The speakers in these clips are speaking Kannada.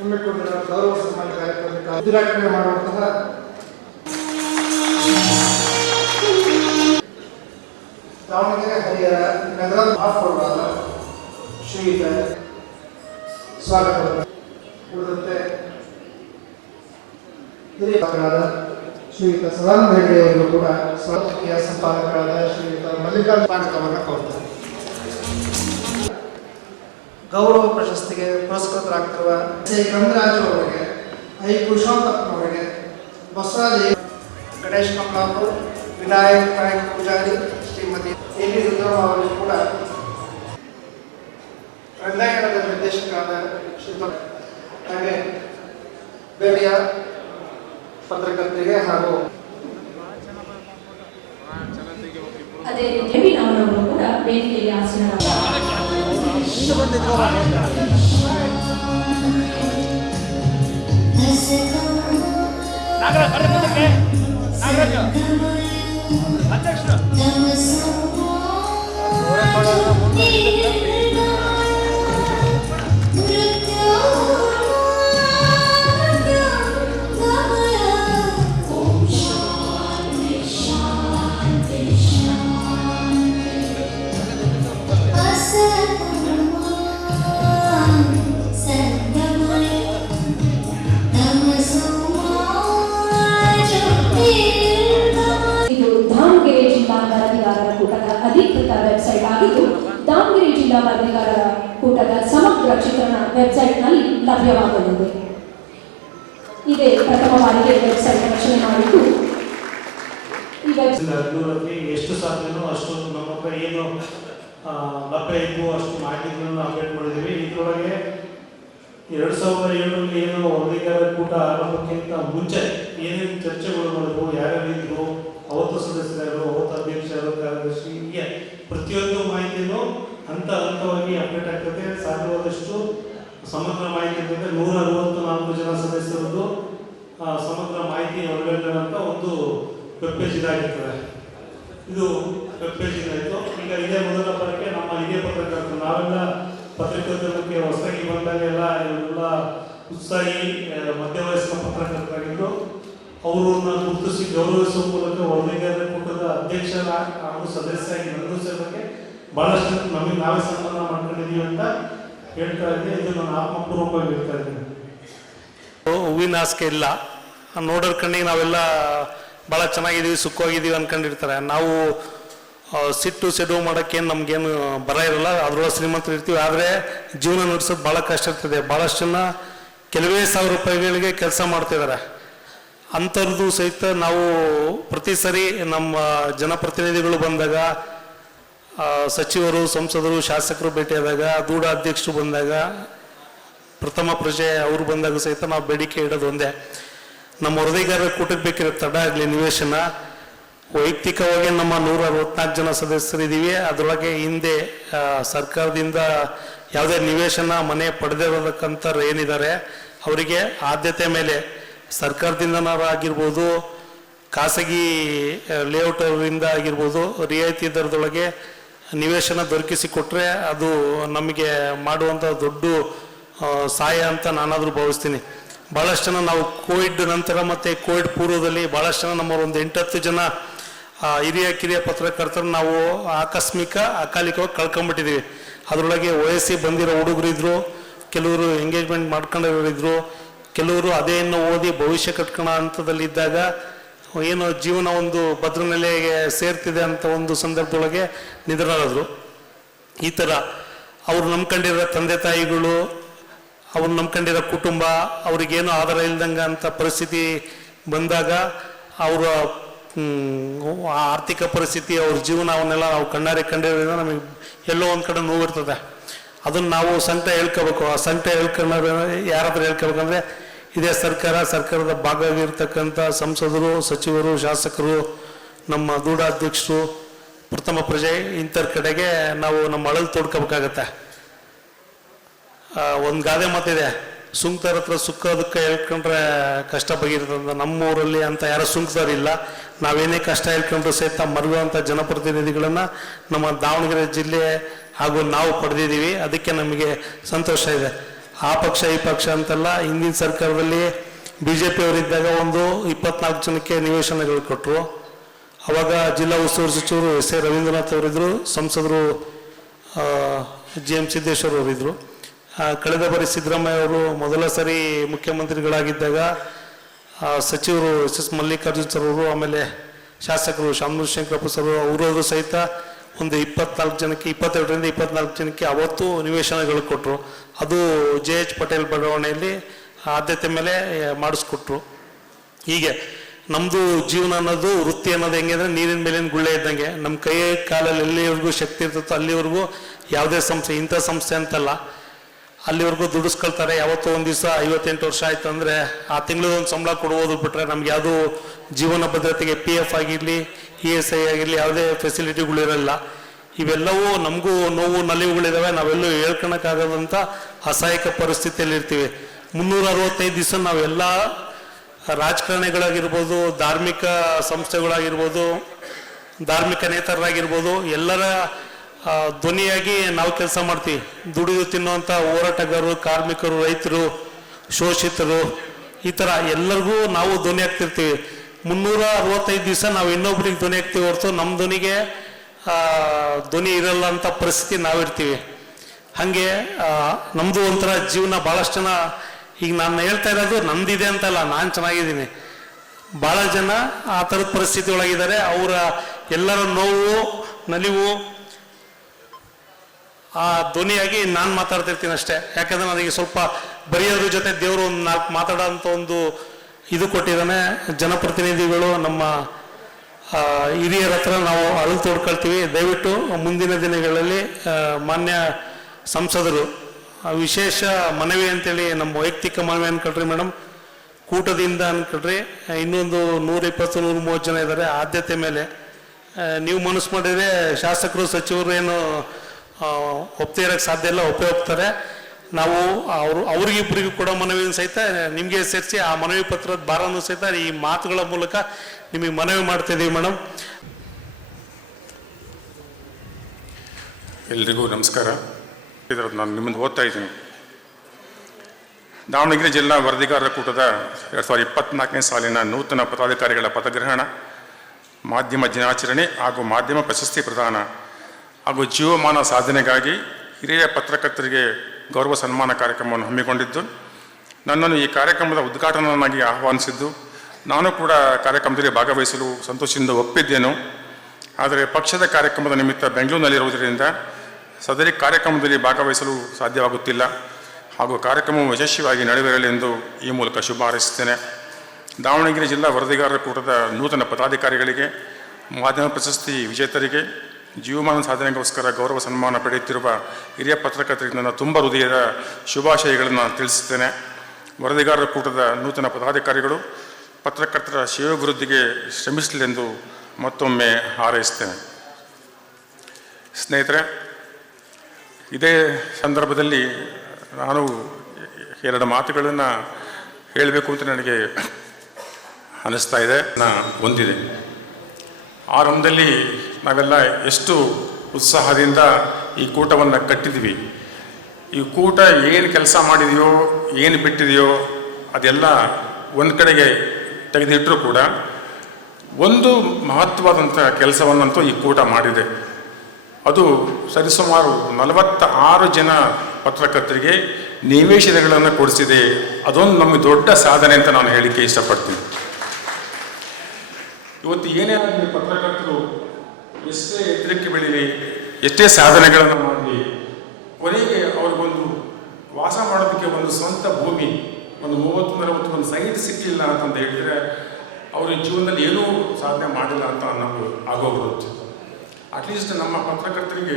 ಹಮ್ಮಿಕೊಂಡಿರುವ ಗೌರವ ಸನ್ಮಾನ ಕಾರ್ಯಕ್ರಮಕ್ಕೆ ಉದ್ಘಾಟನೆ ಮಾಡುವಂತಹ ದಾವಣಗೆರೆ ಹರಿಹರ ನಗರದ ಮಹಾಪೌರರಾದ ಶ್ರೀಯುತ ಸ್ವಾಗತ ಉಳಿದಂತೆ ಹಿರಿಯರಾದ ಶ್ರೀಯುತ ಸದಾನಂದ ಹೆಗಡೆ ಅವರಿಗೂ ಕೂಡ ಸ್ವಾಗತಿಕೆಯ ಸಂಪಾದಕರಾದ ಶ್ರೀಯುತ ಮಲ್ಲಿಕಾರ್ಜುನ ಸ್ವಾಗತವನ್ನು ಕೋರ್ತಾರೆ. ಗೌರವ ಪ್ರಶಸ್ತಿಗೆ ಪುರಸ್ಕೃತರಾಗ್ತಿರುವ ಗಂಗರಾಜು ಅವರಿಗೆ, ಐ ಪುರುಷೋತ್ತಪ್ಪನವರಿಗೆ, ಬಸವರಾಜ, ಗಣೇಶ್ ಕಮಲಾಪುರ್, ವಿನಾಯಕ್ ನಾಯಕ್ ಪೂಜಾರಿ, ಶ್ರೀಮತಿ ಎ ಟಿ ರುದ್ರಮ್ಮ ಅವರಿಗೂ ಕೂಡ ರಂಗಾಯಣದ ನಿರ್ದೇಶಕರಾದ ಶ್ರೀಯುತ ಹಾಗೆ ಬೇರೆಯ ಪತ್ರಕರ್ತರಿಗೆ ಹಾಗೂ ಅದೇ ರೀತಿ ಅವರನ್ನು ಕೂಡ ವೇದಿಕೆಯಲ್ಲಿ ಆಸೀನರಾಗಿದ್ದಾರೆ. ವರದಿಗಾರರ ಕೂಟದ ಸಮಗ್ರ ಚಿತ್ರಣ ವೆಬ್ಸೈಟ್ನಲ್ಲಿ ಲಭ್ಯವಾಗಲಿದೆ. ಇದೇ ಪ್ರಥಮ ಬಾರಿಗೆ ವೆಬ್ಸೈಟ್ ರಚನೆ ಮಾಡಿದ್ದು ಈ ವೆಬ್ಸೈಟ್ ಎಷ್ಟು ಸಾಧ್ಯನೋ ಅಷ್ಟು ನಮ್ಮ ಹತ್ರ ಏನು ಲಭ್ಯ ಇದ್ದು ಅಷ್ಟು ಮಾಹಿತಿಗಳನ್ನು ಅಪ್ಡೇಟ್ ಮಾಡಿದ್ದೀವಿ. ಇದರೊಳಗೆ 2007ರಲ್ಲಿ ಏನು ವರದಿಗಾರರ ಕೂಟ ಆರಂಭಕ್ಕಿಂತ ಮುಂಚೆ ಏನೇನು ಚರ್ಚೆಗಳು ಮಾಡಿದ್ರು, ಯಾರ್ಯಾರಿದ್ರು, ಅವತ್ತು ಸದಸ್ಯರು, ಅವತ್ತು ಅಧ್ಯಕ್ಷರು, ಕಾರ್ಯದರ್ಶಿ, ಹೀಗೆ ಪ್ರತಿಯೊಂದು ಮಾಹಿತಿನೂ ಹಂತವಾಗಿ ಅಪ್ಡೇಟ್ ಆಗ್ತದೆ. ಸಾಧ್ಯವಾದಷ್ಟು ಸಮಗ್ರ ಮಾಹಿತಿ ಇರ್ತದೆ. 164 ಜನ ಸದಸ್ಯರದ್ದು ಸಮಗ್ರ ಮಾಹಿತಿ ಒಳಗೊಂಡಂತ ಒಂದು ವೆಬ್ ಪೇಜ್ ಇದಾಗಿರ್ತದೆ. ಇದು ವೆಬ್ ಪೇಜ್ ಇದಾಯಿತು. ಈಗ ಇದೇ ಮೊದಲ ಬರಕ್ಕೆ ನಮ್ಮ ಹಿರಿಯ ಪತ್ರಕರ್ತರು ನಾವೆಲ್ಲ ಪತ್ರಿಕೋದ್ಯಮಕ್ಕೆ ಹೊಸದಾಗಿ ಬಂದಾಗ ಎಲ್ಲ ಉತ್ಸಾಹಿ ಮಧ್ಯವಯಸ್ಕ ಪತ್ರಕರ್ತರಾಗಿದ್ದು ಅವರನ್ನ ಗುರುತಿಸಿ ಗೌರವಿಸುವ ಮೂಲಕ ವರದಿಗಾರರ ಕೂಟದ ಅಧ್ಯಕ್ಷ ಹಾಗೂ ಸದಸ್ಯರಾಗಿ ನನ್ನ ಸೇವಕ್ಕೆ ಬಹಳಷ್ಟು ನಮಗೆ ನಾವೇ ಸನ್ಮಾನ ಮಾಡ್ಕೊಂಡಿದ್ದೀವಿ ಅಂತ ಹೇಳ್ತಾ ಇದ್ದೆ. ಇದು ನಾನು ಆತ್ಮಪೂರ್ವಕವಾಗಿ ಹೇಳ್ತಾ ಇದ್ದೀನಿ. ಹೂವಿನ ಹಾಸಿಗೆ ಇಲ್ಲ, ನೋಡೋರ್ ಕಣ್ಣಿಗೆ ನಾವೆಲ್ಲ ಭಾಳ ಚೆನ್ನಾಗಿದ್ದೀವಿ, ಸುಖವಾಗಿದ್ದೀವಿ ಅನ್ಕೊಂಡಿರ್ತಾರೆ. ನಾವು ಸಿಟ್ಟು ಸೆಡುವು ಮಾಡೋಕ್ಕೇನು ನಮಗೇನು ಬರ ಇರಲ್ಲ, ಅದರೊಳಗೆ ಶ್ರೀಮಂತರು ಇರ್ತೀವಿ. ಆದರೆ ಜೀವನ ನಡೆಸೋದು ಭಾಳ ಕಷ್ಟ ಇರ್ತದೆ. ಭಾಳಷ್ಟು ಜನ ಕೆಲವೇ ಸಾವಿರ ರೂಪಾಯಿಗಳಿಗೆ ಕೆಲಸ ಮಾಡ್ತಿದ್ದಾರೆ. ಅಂಥವ್ರದ್ದು ಸಹಿತ ನಾವು ಪ್ರತಿ ಸರಿ ನಮ್ಮ ಜನಪ್ರತಿನಿಧಿಗಳು ಬಂದಾಗ, ಸಚಿವರು, ಸಂಸದರು, ಶಾಸಕರು ಭೇಟಿಯಾದಾಗ, ದೂಡ ಅಧ್ಯಕ್ಷರು ಬಂದಾಗ, ಪ್ರಥಮ ಪ್ರಜೆ ಅವರು ಬಂದಾಗ ಸಹಿತ ನಾವು ಬೇಡಿಕೆ ಇಡೋದು ಒಂದೇ, ನಮ್ಮ ವರದಿಗಾರರ ಕೂಟಕ್ಕೆ ಬೇಕಿರೋ ತಡ ಆಗಲಿ ನಿವೇಶನ. ವೈಯಕ್ತಿಕವಾಗಿ ನಮ್ಮ 164 ಜನ ಸದಸ್ಯರಿದ್ದೀವಿ. ಅದರೊಳಗೆ ಹಿಂದೆ ಸರ್ಕಾರದಿಂದ ಯಾವುದೇ ನಿವೇಶನ ಮನೆ ಪಡೆದಿರೋದಕ್ಕಂಥವ್ರು ಏನಿದ್ದಾರೆ ಅವರಿಗೆ ಆದ್ಯತೆ ಮೇಲೆ ಸರ್ಕಾರದಿಂದನಾರು ಆಗಿರ್ಬೋದು, ಖಾಸಗಿ ಲೇಔಟ್ ಅವರಿಂದ ಆಗಿರ್ಬೋದು, ರಿಯಾಯಿತಿ ದರದೊಳಗೆ ನಿವೇಶನ ದೊರಕಿಸಿಕೊಟ್ರೆ ಅದು ನಮಗೆ ಮಾಡುವಂಥ ದೊಡ್ಡ ಸಹಾಯ ಅಂತ ನಾನಾದರೂ ಭಾವಿಸ್ತೀನಿ. ಭಾಳಷ್ಟು ಜನ ನಾವು ಕೋವಿಡ್ ನಂತರ ಮತ್ತು ಕೋವಿಡ್ ಪೂರ್ವದಲ್ಲಿ ಭಾಳಷ್ಟು ಜನ ನಮ್ಮ ಒಂದು 8-10 ಜನ ಹಿರಿಯ ಕಿರಿಯ ಪತ್ರಕರ್ತರು ನಾವು ಅಕಾಲಿಕವಾಗಿ ಕಳ್ಕೊಂಬಿಟ್ಟಿದ್ದೀವಿ. ಅದರೊಳಗೆ ವಯಸ್ಸಿ ಬಂದಿರೋ ಹುಡುಗರಿದ್ರು, ಕೆಲವರು ಎಂಗೇಜ್ಮೆಂಟ್ ಮಾಡ್ಕೊಂಡಿರೋರಿದ್ರು, ಕೆಲವರು ಅದೇ ಇನ್ನು ಓದಿ ಭವಿಷ್ಯ ಕಟ್ಕೋಣ ಹಂತದಲ್ಲಿದ್ದಾಗ ಏನು ಜೀವನ ಒಂದು ಭದ್ರ ನೆಲೆಗೆ ಸೇರ್ತಿದೆ ಅಂತ ಒಂದು ಸಂದರ್ಭದೊಳಗೆ ನಿಧನರಾದರು. ಈ ಥರ ಅವ್ರು ನಂಬ್ಕೊಂಡಿರೋ ತಂದೆ ತಾಯಿಗಳು, ಅವ್ರು ನಂಬ್ಕೊಂಡಿರೋ ಕುಟುಂಬ, ಅವ್ರಿಗೇನು ಆಧಾರ ಇಲ್ದಂಗೆ ಅಂತ ಪರಿಸ್ಥಿತಿ ಬಂದಾಗ ಅವರ ಆರ್ಥಿಕ ಪರಿಸ್ಥಿತಿ, ಅವ್ರ ಜೀವನ ಅವನ್ನೆಲ್ಲ ನಾವು ಕಣ್ಣಾರೆ ಕಂಡಿರೋದ್ರಿಂದ ನಮಗೆ ಎಲ್ಲೋ ಒಂದು ಕಡೆ ನೋವಿರ್ತದೆ. ಅದನ್ನು ನಾವು ಸಂಕಟ ಹೇಳ್ಕೋಬೇಕು. ಆ ಸಂಕಟ ಹೇಳ್ಕೊಂಡ್ರೆ ಯಾರಾದ್ರೂ ಹೇಳ್ಕೋಬೇಕಂದ್ರೆ ಇದೇ ಸರ್ಕಾರದ ಭಾಗವಾಗಿರ್ತಕ್ಕಂಥ ಸಂಸದರು, ಸಚಿವರು, ಶಾಸಕರು, ನಮ್ಮ ದೂಢಾಧ್ಯಕ್ಷರು, ಪ್ರಥಮ ಪ್ರಜೆ ಇಂಥರ ಕಡೆಗೆ ನಾವು ನಮ್ಮ ಅಳಲು ತೋಡ್ಕೋಬೇಕಾಗತ್ತೆ. ಒಂದು ಗಾದೆ ಮಾತಿದೆ, ಸುಂಕರ ಹತ್ರ ಸುಖ ದುಃಖ ಹೇಳ್ಕೊಂಡ್ರೆ ಕಷ್ಟ ಬಗೆಯಿರ್ತದೆ. ನಮ್ಮೂರಲ್ಲಿ ಅಂತ ಯಾರು ಸುಂಕದವ್ರಿಲ್ಲ. ನಾವೇನೇ ಕಷ್ಟ ಹೇಳ್ಕೊಂಡ್ರು ಸಹಿತ ಮರುಗುವಂಥ ಜನಪ್ರತಿನಿಧಿಗಳನ್ನು ನಮ್ಮ ದಾವಣಗೆರೆ ಜಿಲ್ಲೆ ಹಾಗೂ ನಾವು ಪಡೆದಿದ್ದೀವಿ. ಅದಕ್ಕೆ ನಮಗೆ ಸಂತೋಷ ಇದೆ. ಆ ಪಕ್ಷ ಈ ಪಕ್ಷ ಅಂತಲ್ಲ, ಹಿಂದಿನ ಸರ್ಕಾರದಲ್ಲಿ BJP ಅವರಿದ್ದಾಗ ಒಂದು 24 ಜನಕ್ಕೆ ನಿವೇಶನಗಳು ಕೊಟ್ಟರು. ಅವಾಗ ಜಿಲ್ಲಾ ಉಸ್ತುವಾರಿ ಸಚಿವರು ಎಸ್ ಎ ರವೀಂದ್ರನಾಥ್ ಅವರಿದ್ದರು, ಸಂಸದರು GM ಸಿದ್ದೇಶ್ವರ್ ಅವರಿದ್ದರು. ಕಳೆದ ಬಾರಿ ಸಿದ್ದರಾಮಯ್ಯ ಅವರು ಮೊದಲ ಸರಿ ಮುಖ್ಯಮಂತ್ರಿಗಳಾಗಿದ್ದಾಗ ಸಚಿವರು SS ಮಲ್ಲಿಕಾರ್ಜುನ್ ಸರ್ ಅವರು, ಆಮೇಲೆ ಶಾಸಕರು ಶಾಮನೂರು ಶಂಕರಪ್ಪ ಸರ್ ಅವರವರು ಸಹಿತ ಒಂದು 24 ಜನಕ್ಕೆ 22ರಿಂದ 24 ಜನಕ್ಕೆ ಅವತ್ತು ನಿವೇಶನಗಳು ಕೊಟ್ಟರು. ಅದು JH ಪಟೇಲ್ ಬಡಾವಣೆಯಲ್ಲಿ ಆದ್ಯತೆ ಮೇಲೆ ಮಾಡಿಸ್ಕೊಟ್ರು. ಹೀಗೆ ನಮ್ಮದು ಜೀವನ ಅನ್ನೋದು, ವೃತ್ತಿ ಅನ್ನೋದು ಹೆಂಗೆ ಅಂದರೆ ನೀರಿನ ಮೇಲಿನ ಗುಳ್ಳೆ ಇದ್ದಂಗೆ. ನಮ್ಮ ಕೈ ಕಾಲಲ್ಲಿ ಎಲ್ಲಿವರೆಗೂ ಶಕ್ತಿ ಇರ್ತದೋ ಅಲ್ಲಿವರೆಗೂ ಯಾವುದೇ ಸಂಸ್ಥೆ, ಇಂಥ ಸಂಸ್ಥೆ ಅಂತಲ್ಲ, ಅಲ್ಲಿವರೆಗೂ ದುಡಿಸ್ಕೊಳ್ತಾರೆ. ಯಾವತ್ತೋ ಒಂದು ದಿವಸ 58 ವರ್ಷ ಆಯ್ತು ಅಂದರೆ ಆ ತಿಂಗಳದೊಂದು ಸಂಬಳ ಕೊಡ್ಬೋದು ಬಿಟ್ರೆ ನಮ್ಗೆ ಯಾವುದೂ ಜೀವನ ಭದ್ರತೆಗೆ PF ಆಗಿರಲಿ, ESI ಆಗಿರಲಿ ಯಾವುದೇ ಫೆಸಿಲಿಟಿಗಳಿರಲ್ಲ. ಇವೆಲ್ಲವೂ ನಮಗೂ ನೋವು ನಲಿವುಗಳಿದ್ದಾವೆ. ನಾವೆಲ್ಲೂ ಹೇಳ್ಕೊಳಕ್ಕಾಗದಂಥ ಅಸಹಾಯಕ ಪರಿಸ್ಥಿತಿಯಲ್ಲಿ ಇರ್ತೀವಿ. 365 ದಿವಸ ನಾವೆಲ್ಲ ರಾಜಕಾರಣಿಗಳಾಗಿರ್ಬೋದು, ಧಾರ್ಮಿಕ ಸಂಸ್ಥೆಗಳಾಗಿರ್ಬೋದು, ಧಾರ್ಮಿಕ ನೇತರರಾಗಿರ್ಬೋದು, ಎಲ್ಲರ ಧ್ವನಿಯಾಗಿ ನಾವು ಕೆಲಸ ಮಾಡ್ತೀವಿ. ದುಡಿದು ತಿನ್ನುವಂಥ ಹೋರಾಟಗಾರರು, ಕಾರ್ಮಿಕರು, ರೈತರು, ಶೋಷಿತರು, ಈ ಥರ ಎಲ್ಲರಿಗೂ ನಾವು ಧ್ವನಿ ಆಗ್ತಿರ್ತೀವಿ. 365 ದಿವಸ ನಾವು ಇನ್ನೊಬ್ರಿಗೆ ಧ್ವನಿ ಆಗ್ತೀವಿ ಹೊರತು ನಮ್ಮ ಧ್ವನಿಗೆ ಧ್ವನಿ ಇರಲ್ಲ ಅಂತ ಪರಿಸ್ಥಿತಿ ನಾವಿರ್ತೀವಿ. ಹಾಗೆ ನಮ್ಮದು ಒಂಥರ ಜೀವನ. ಭಾಳಷ್ಟು ಜನ, ಈಗ ನಾನು ಹೇಳ್ತಾ ಇರೋದು ನಂದಿದೆ ಅಂತಲ್ಲ, ನಾನು ಚೆನ್ನಾಗಿದ್ದೀನಿ. ಭಾಳ ಜನ ಆ ಥರದ ಪರಿಸ್ಥಿತಿ ಒಳಗಿದ್ದಾರೆ. ಅವರ ಎಲ್ಲರ ನೋವು ನಲಿವು ಆ ಧ್ವನಿಯಾಗಿ ನಾನು ಮಾತಾಡ್ತಿರ್ತೀನಿ ಅಷ್ಟೇ. ಯಾಕಂದ್ರೆ ನನಗೆ ಸ್ವಲ್ಪ ಬರೆಯೋದ್ರ ಜೊತೆ ದೇವರು ಒಂದು 4 ಮಾತಾಡೋ ಅಂಥ ಒಂದು ಇದು ಕೊಟ್ಟಿದ್ದಾನೆ. ಜನಪ್ರತಿನಿಧಿಗಳು ನಮ್ಮ ಹಿರಿಯರ ಹತ್ರ ನಾವು ಅಳಲು ತೋಡ್ಕೊಳ್ತೀವಿ. ದಯವಿಟ್ಟು ಮುಂದಿನ ದಿನಗಳಲ್ಲಿ ಮಾನ್ಯ ಸಂಸದರು ವಿಶೇಷ ಮನವಿ ಅಂತೇಳಿ ನಮ್ಮ ವೈಯಕ್ತಿಕ ಮನವಿ ಅನ್ಕೊಳ್ರಿ ಮೇಡಮ್, ಕೂಟದಿಂದ ಅನ್ಕೊಳ್ರಿ. ಇನ್ನೊಂದು 120-130 ಜನ ಇದ್ದಾರೆ. ಆದ್ಯತೆ ಮೇಲೆ ನೀವು ಮನಸ್ಸು ಮಾಡಿದರೆ ಶಾಸಕರು, ಸಚಿವರು ಏನು ಒಪ್ಪದೇ ಇರೋಕ್ಕೆ ಸಾಧ್ಯ ಇಲ್ಲ, ಒಪ್ಪೇ ಹೋಗ್ತಾರೆ. ನಾವು ಅವ್ರಿಗಿಬ್ಬರಿಗೂ ಕೊಡೋ ಮನವಿಯನ್ನು ಸಹಿತ ನಿಮಗೆ ಸೇರಿಸಿ ಆ ಮನವಿ ಪತ್ರದ ಭಾರವನ್ನು ಸಹಿತ ಈ ಮಾತುಗಳ ಮೂಲಕ ನಿಮಗೆ ಮನವಿ ಮಾಡ್ತಾ ಇದ್ದೀವಿ ಮೇಡಮ್. ಎಲ್ರಿಗೂ ನಮಸ್ಕಾರ. ಇದರದ್ದು ನಾನು ನಿಮ್ಮನ್ನು ಓದ್ತಾ ಇದ್ದೀನಿ. ದಾವಣಗೆರೆ ಜಿಲ್ಲಾ ವರದಿಗಾರರ ಕೂಟದ 2024ನೇ ಸಾಲಿನ ನೂತನ ಪದಾಧಿಕಾರಿಗಳ ಪದಗ್ರಹಣ, ಮಾಧ್ಯಮ ದಿನಾಚರಣೆ ಹಾಗೂ ಮಾಧ್ಯಮ ಪ್ರಶಸ್ತಿ ಪ್ರದಾನ ಹಾಗೂ ಜೀವಮಾನ ಸಾಧನೆಗಾಗಿ ಹಿರಿಯ ಪತ್ರಕರ್ತರಿಗೆ ಗೌರವ ಸನ್ಮಾನ ಕಾರ್ಯಕ್ರಮವನ್ನು ಹಮ್ಮಿಕೊಂಡಿದ್ದು, ನನ್ನನ್ನು ಈ ಕಾರ್ಯಕ್ರಮದ ಉದ್ಘಾಟನನ್ನಾಗಿ ಆಹ್ವಾನಿಸಿದ್ದು, ನಾನು ಕೂಡ ಕಾರ್ಯಕ್ರಮದಲ್ಲಿ ಭಾಗವಹಿಸಲು ಸಂತೋಷದಿಂದ ಒಪ್ಪಿದ್ದೇನು. ಆದರೆ ಪಕ್ಷದ ಕಾರ್ಯಕ್ರಮದ ನಿಮಿತ್ತ ಬೆಂಗಳೂರಿನಲ್ಲಿರುವುದರಿಂದ ಸದರಿ ಕಾರ್ಯಕ್ರಮದಲ್ಲಿ ಭಾಗವಹಿಸಲು ಸಾಧ್ಯವಾಗುತ್ತಿಲ್ಲ ಹಾಗೂ ಕಾರ್ಯಕ್ರಮವು ಯಶಸ್ವಿಯಾಗಿ ನಡೆದಿರಲಿ ಎಂದು ಈ ಮೂಲಕ ಶುಭ ಹಾರೈಸುತ್ತೇನೆ. ದಾವಣಗೆರೆ ಜಿಲ್ಲಾ ವರದಿಗಾರರ ಕೂಟದ ನೂತನ ಪದಾಧಿಕಾರಿಗಳಿಗೆ, ಮಾಧ್ಯಮ ಪ್ರಶಸ್ತಿ ವಿಜೇತರಿಗೆ, ಜೀವಮಾನ ಸಾಧನೆಗೋಸ್ಕರ ಗೌರವ ಸನ್ಮಾನ ಪಡೆಯುತ್ತಿರುವ ಹಿರಿಯ ಪತ್ರಕರ್ತರಿಗೆ ನನ್ನ ತುಂಬ ಹೃದಯದ ಶುಭಾಶಯಗಳನ್ನು ತಿಳಿಸುತ್ತೇನೆ. ವರದಿಗಾರರ ಕೂಟದ ನೂತನ ಪದಾಧಿಕಾರಿಗಳು ಪತ್ರಕರ್ತರ ಶ್ರೇಯೋಭಿವೃದ್ಧಿಗೆ ಶ್ರಮಿಸಲೆಂದು ಮತ್ತೊಮ್ಮೆ ಹಾರೈಸುತ್ತೇನೆ. ಸ್ನೇಹಿತರೆ, ಇದೇ ಸಂದರ್ಭದಲ್ಲಿ ನಾನು ಎರಡು ಮಾತುಗಳನ್ನು ಹೇಳಬೇಕು ಅಂತ ನನಗೆ ಅನ್ನಿಸ್ತಾ ಇದೆ, ಹೊಂದಿದೆ. ಆರಂಭದಲ್ಲಿ ನಾವೆಲ್ಲ ಎಷ್ಟು ಉತ್ಸಾಹದಿಂದ ಈ ಕೂಟವನ್ನು ಕಟ್ಟಿದ್ವಿ. ಈ ಕೂಟ ಏನು ಕೆಲಸ ಮಾಡಿದೆಯೋ, ಏನು ಬಿಟ್ಟಿದೆಯೋ ಅದೆಲ್ಲ ಒಂದು ಕಡೆಗೆ ತೆಗೆದಿಟ್ಟರೂ ಕೂಡ ಒಂದು ಮಹತ್ವವಾದಂಥ ಕೆಲಸವನ್ನಂತೂ ಈ ಕೂಟ ಮಾಡಿದೆ. ಅದು ಸರಿಸುಮಾರು 46 ಜನ ಪತ್ರಕರ್ತರಿಗೆ ನಿವೇಶನಗಳನ್ನು ಕೊಡಿಸಿದೆ. ಅದೊಂದು ನಮಗೆ ದೊಡ್ಡ ಸಾಧನೆ ಅಂತ ನಾನು ಹೇಳಿಕೆ ಇಷ್ಟಪಡ್ತೀನಿ. ಇವತ್ತು ಏನೇ ಆಗಲಿ, ಪತ್ರಕರ್ತರು ಎಷ್ಟೇ ಎತ್ತರಕ್ಕೆ ಬೆಳೀಲಿ, ಎಷ್ಟೇ ಸಾಧನೆಗಳನ್ನು ಮಾಡಲಿ, ಕೊನೆಗೆ ಅವ್ರಿಗೊಂದು ವಾಸ ಮಾಡೋದಕ್ಕೆ ಒಂದು ಸ್ವಂತ ಭೂಮಿ, ಒಂದು 30-40 ಒಂದು ಸೈಟ್ ಸಿಕ್ಕಿಲ್ಲ ಅಂತಂತ ಹೇಳಿದರೆ ಅವ್ರ ಜೀವನದಲ್ಲಿ ಏನೂ ಸಾಧನೆ ಮಾಡಿಲ್ಲ ಅಂತ ನಮಗೆ ಆಗೋಗ್ಬಿಡುತ್ತೆ. ಅಟ್ಲೀಸ್ಟ್ ನಮ್ಮ ಪತ್ರಕರ್ತರಿಗೆ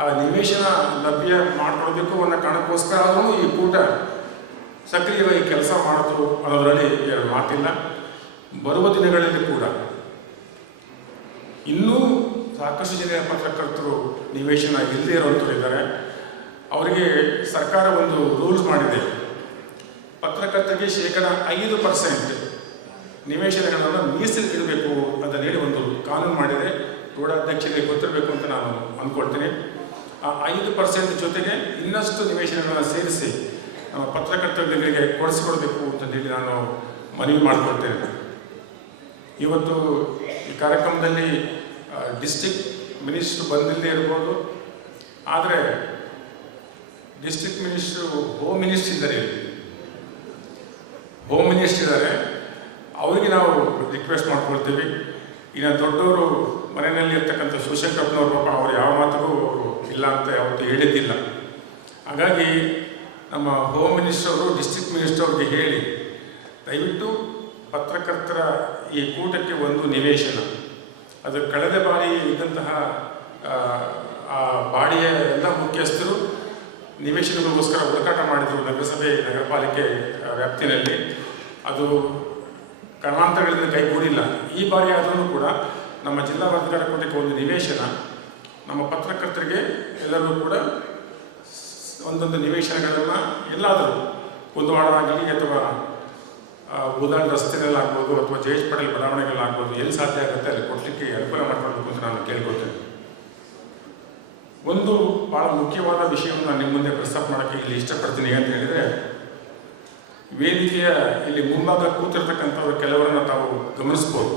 ಆ ನಿವೇಶನ ಲಭ್ಯ ಮಾಡಿಕೊಡ್ಬೇಕು ಅನ್ನೋ ಕಾರಣಕ್ಕೋಸ್ಕರ ಆದರೂ ಈ ಕೂಟ ಸಕ್ರಿಯವಾಗಿ ಕೆಲಸ ಮಾಡಿದ್ರು ಅನ್ನೋದರಲ್ಲಿ ಎರಡು ಮಾತಿಲ್ಲ. ಬರುವ ದಿನಗಳಲ್ಲಿ ಕೂಡ ಇನ್ನೂ ಸಾಕಷ್ಟು ಜನ ಪತ್ರಕರ್ತರು ನಿವೇಶನ ಇಲ್ಲದೇ ಇರೋಂಥವ್ರು ಇದ್ದಾರೆ. ಅವರಿಗೆ ಸರ್ಕಾರ ಒಂದು ರೂಲ್ಸ್ ಮಾಡಿದೆ, ಪತ್ರಕರ್ತರಿಗೆ 5% ನಿವೇಶನಗಳನ್ನು ಮೀಸಲಿಡಬೇಕು ಅಂತ ಹೇಳಿ ಒಂದು ಕಾನೂನು ಮಾಡಿದೆ. ಗೌಡಾಧ್ಯಕ್ಷರಿಗೆ ಗೊತ್ತಿರಬೇಕು ಅಂತ ನಾನು ಅಂದ್ಕೊಳ್ತೀನಿ. ಆ 5% ಜೊತೆಗೆ ಇನ್ನಷ್ಟು ನಿವೇಶನಗಳನ್ನು ಸೇರಿಸಿ ನಮ್ಮ ಪತ್ರಕರ್ತರಿಗೆ ಕೊಡಿಸಿಕೊಡ್ಬೇಕು ಅಂತಂದೇಳಿ ನಾನು ಮನವಿ ಮಾಡಿಕೊಳ್ತೇನೆ. ಇವತ್ತು ಈ ಕಾರ್ಯಕ್ರಮದಲ್ಲಿ ಡಿಸ್ಟ್ರಿಕ್ಟ್ ಮಿನಿಸ್ಟ್ರು ಬಂದಿಲ್ಲದೆ ಇರ್ಬೋದು, ಆದರೆ ಡಿಸ್ಟ್ರಿಕ್ಟ್ ಮಿನಿಸ್ಟ್ರು ಹೋಮ್ ಮಿನಿಸ್ಟ್ರ್ ಇದ್ದಾರೆ, ಅವರಿಗೆ ನಾವು ರಿಕ್ವೆಸ್ಟ್ ಮಾಡ್ಕೊಳ್ತೀವಿ. ಇನ್ನು ದೊಡ್ಡವರು ಮನೆಯಲ್ಲಿ ಇರ್ತಕ್ಕಂಥ ಶಿವಶಂಕರಪ್ಪನವ್ರ ಪಾಪ ಅವ್ರು ಯಾವ ಮಾತಿಗೂ ಇಲ್ಲ ಅಂತ ಯಾವತ್ತೂ ಹೇಳಿದ್ದಿಲ್ಲ. ಹಾಗಾಗಿ ನಮ್ಮ ಹೋಮ್ ಮಿನಿಸ್ಟರ್ ಅವರು ಡಿಸ್ಟ್ರಿಕ್ಟ್ ಮಿನಿಸ್ಟರ್ ಅವ್ರಿಗೆ ಹೇಳಿ ದಯವಿಟ್ಟು ಪತ್ರಕರ್ತರ ಈ ಕೂಟಕ್ಕೆ ಒಂದು ನಿವೇಶನ, ಅದು ಕಳೆದ ಬಾರಿ ಇದ್ದಂತಹ ಆ ಬಾಡಿಯ ಎಲ್ಲ ಮುಖ್ಯಸ್ಥರು ನಿವೇಶನಗಳಿಗೋಸ್ಕರ ಹುಡುಕಾಟ ಮಾಡಿದರು ನಗರಸಭೆ ನಗರ ಪಾಲಿಕೆ ವ್ಯಾಪ್ತಿನಲ್ಲಿ. ಅದು ಕಾರಣಾಂತರಗಳಿಂದ ಕೈಗೂಡಿಲ್ಲ. ಈ ಬಾರಿ ಆದರೂ ಕೂಡ ನಮ್ಮ ಜಿಲ್ಲಾ ವರದಿಗಾರರ ಕೂಟಕ್ಕೆ ಒಂದು ನಿವೇಶನ, ನಮ್ಮ ಪತ್ರಕರ್ತರಿಗೆ ಎಲ್ಲರಿಗೂ ಕೂಡ ಒಂದೊಂದು ನಿವೇಶನಗಳನ್ನು ಎಲ್ಲಾದರೂ ಕುಂದವಾಡ ಆಗಲಿ ಅಥವಾ ಬೂದಾಳ್ ರಸ್ತೆಗಳಾಗ್ಬೋದು ಅಥವಾ ಜಯೇಶ್ ಪಟೇಲ್ ಬಡಾವಣೆಗಳಾಗ್ಬೋದು, ಎಲ್ಲಿ ಸಾಧ್ಯ ಆಗುತ್ತೆ ಅಲ್ಲಿ ಕೊಡಲಿಕ್ಕೆ ಅನುಕೂಲ ಮಾಡಿಕೊಳ್ಬೇಕು ಅಂತ ನಾನು ಕೇಳ್ಕೊಳ್ತೇನೆ. ಒಂದು ಭಾಳ ಮುಖ್ಯವಾದ ವಿಷಯವನ್ನು ನಾನು ನಿಮ್ಮ ಮುಂದೆ ಪ್ರಸ್ತಾಪ ಮಾಡೋಕ್ಕೆ ಇಲ್ಲಿ ಇಷ್ಟಪಡ್ತೀನಿ. ಅಂತ ಹೇಳಿದರೆ, ವೇದಿಕೆಯ ಇಲ್ಲಿ ಮುಂಭಾಗ ಕೂತಿರ್ತಕ್ಕಂಥವ್ರು ಕೆಲವರನ್ನು ತಾವು ಗಮನಿಸ್ಬೋದು.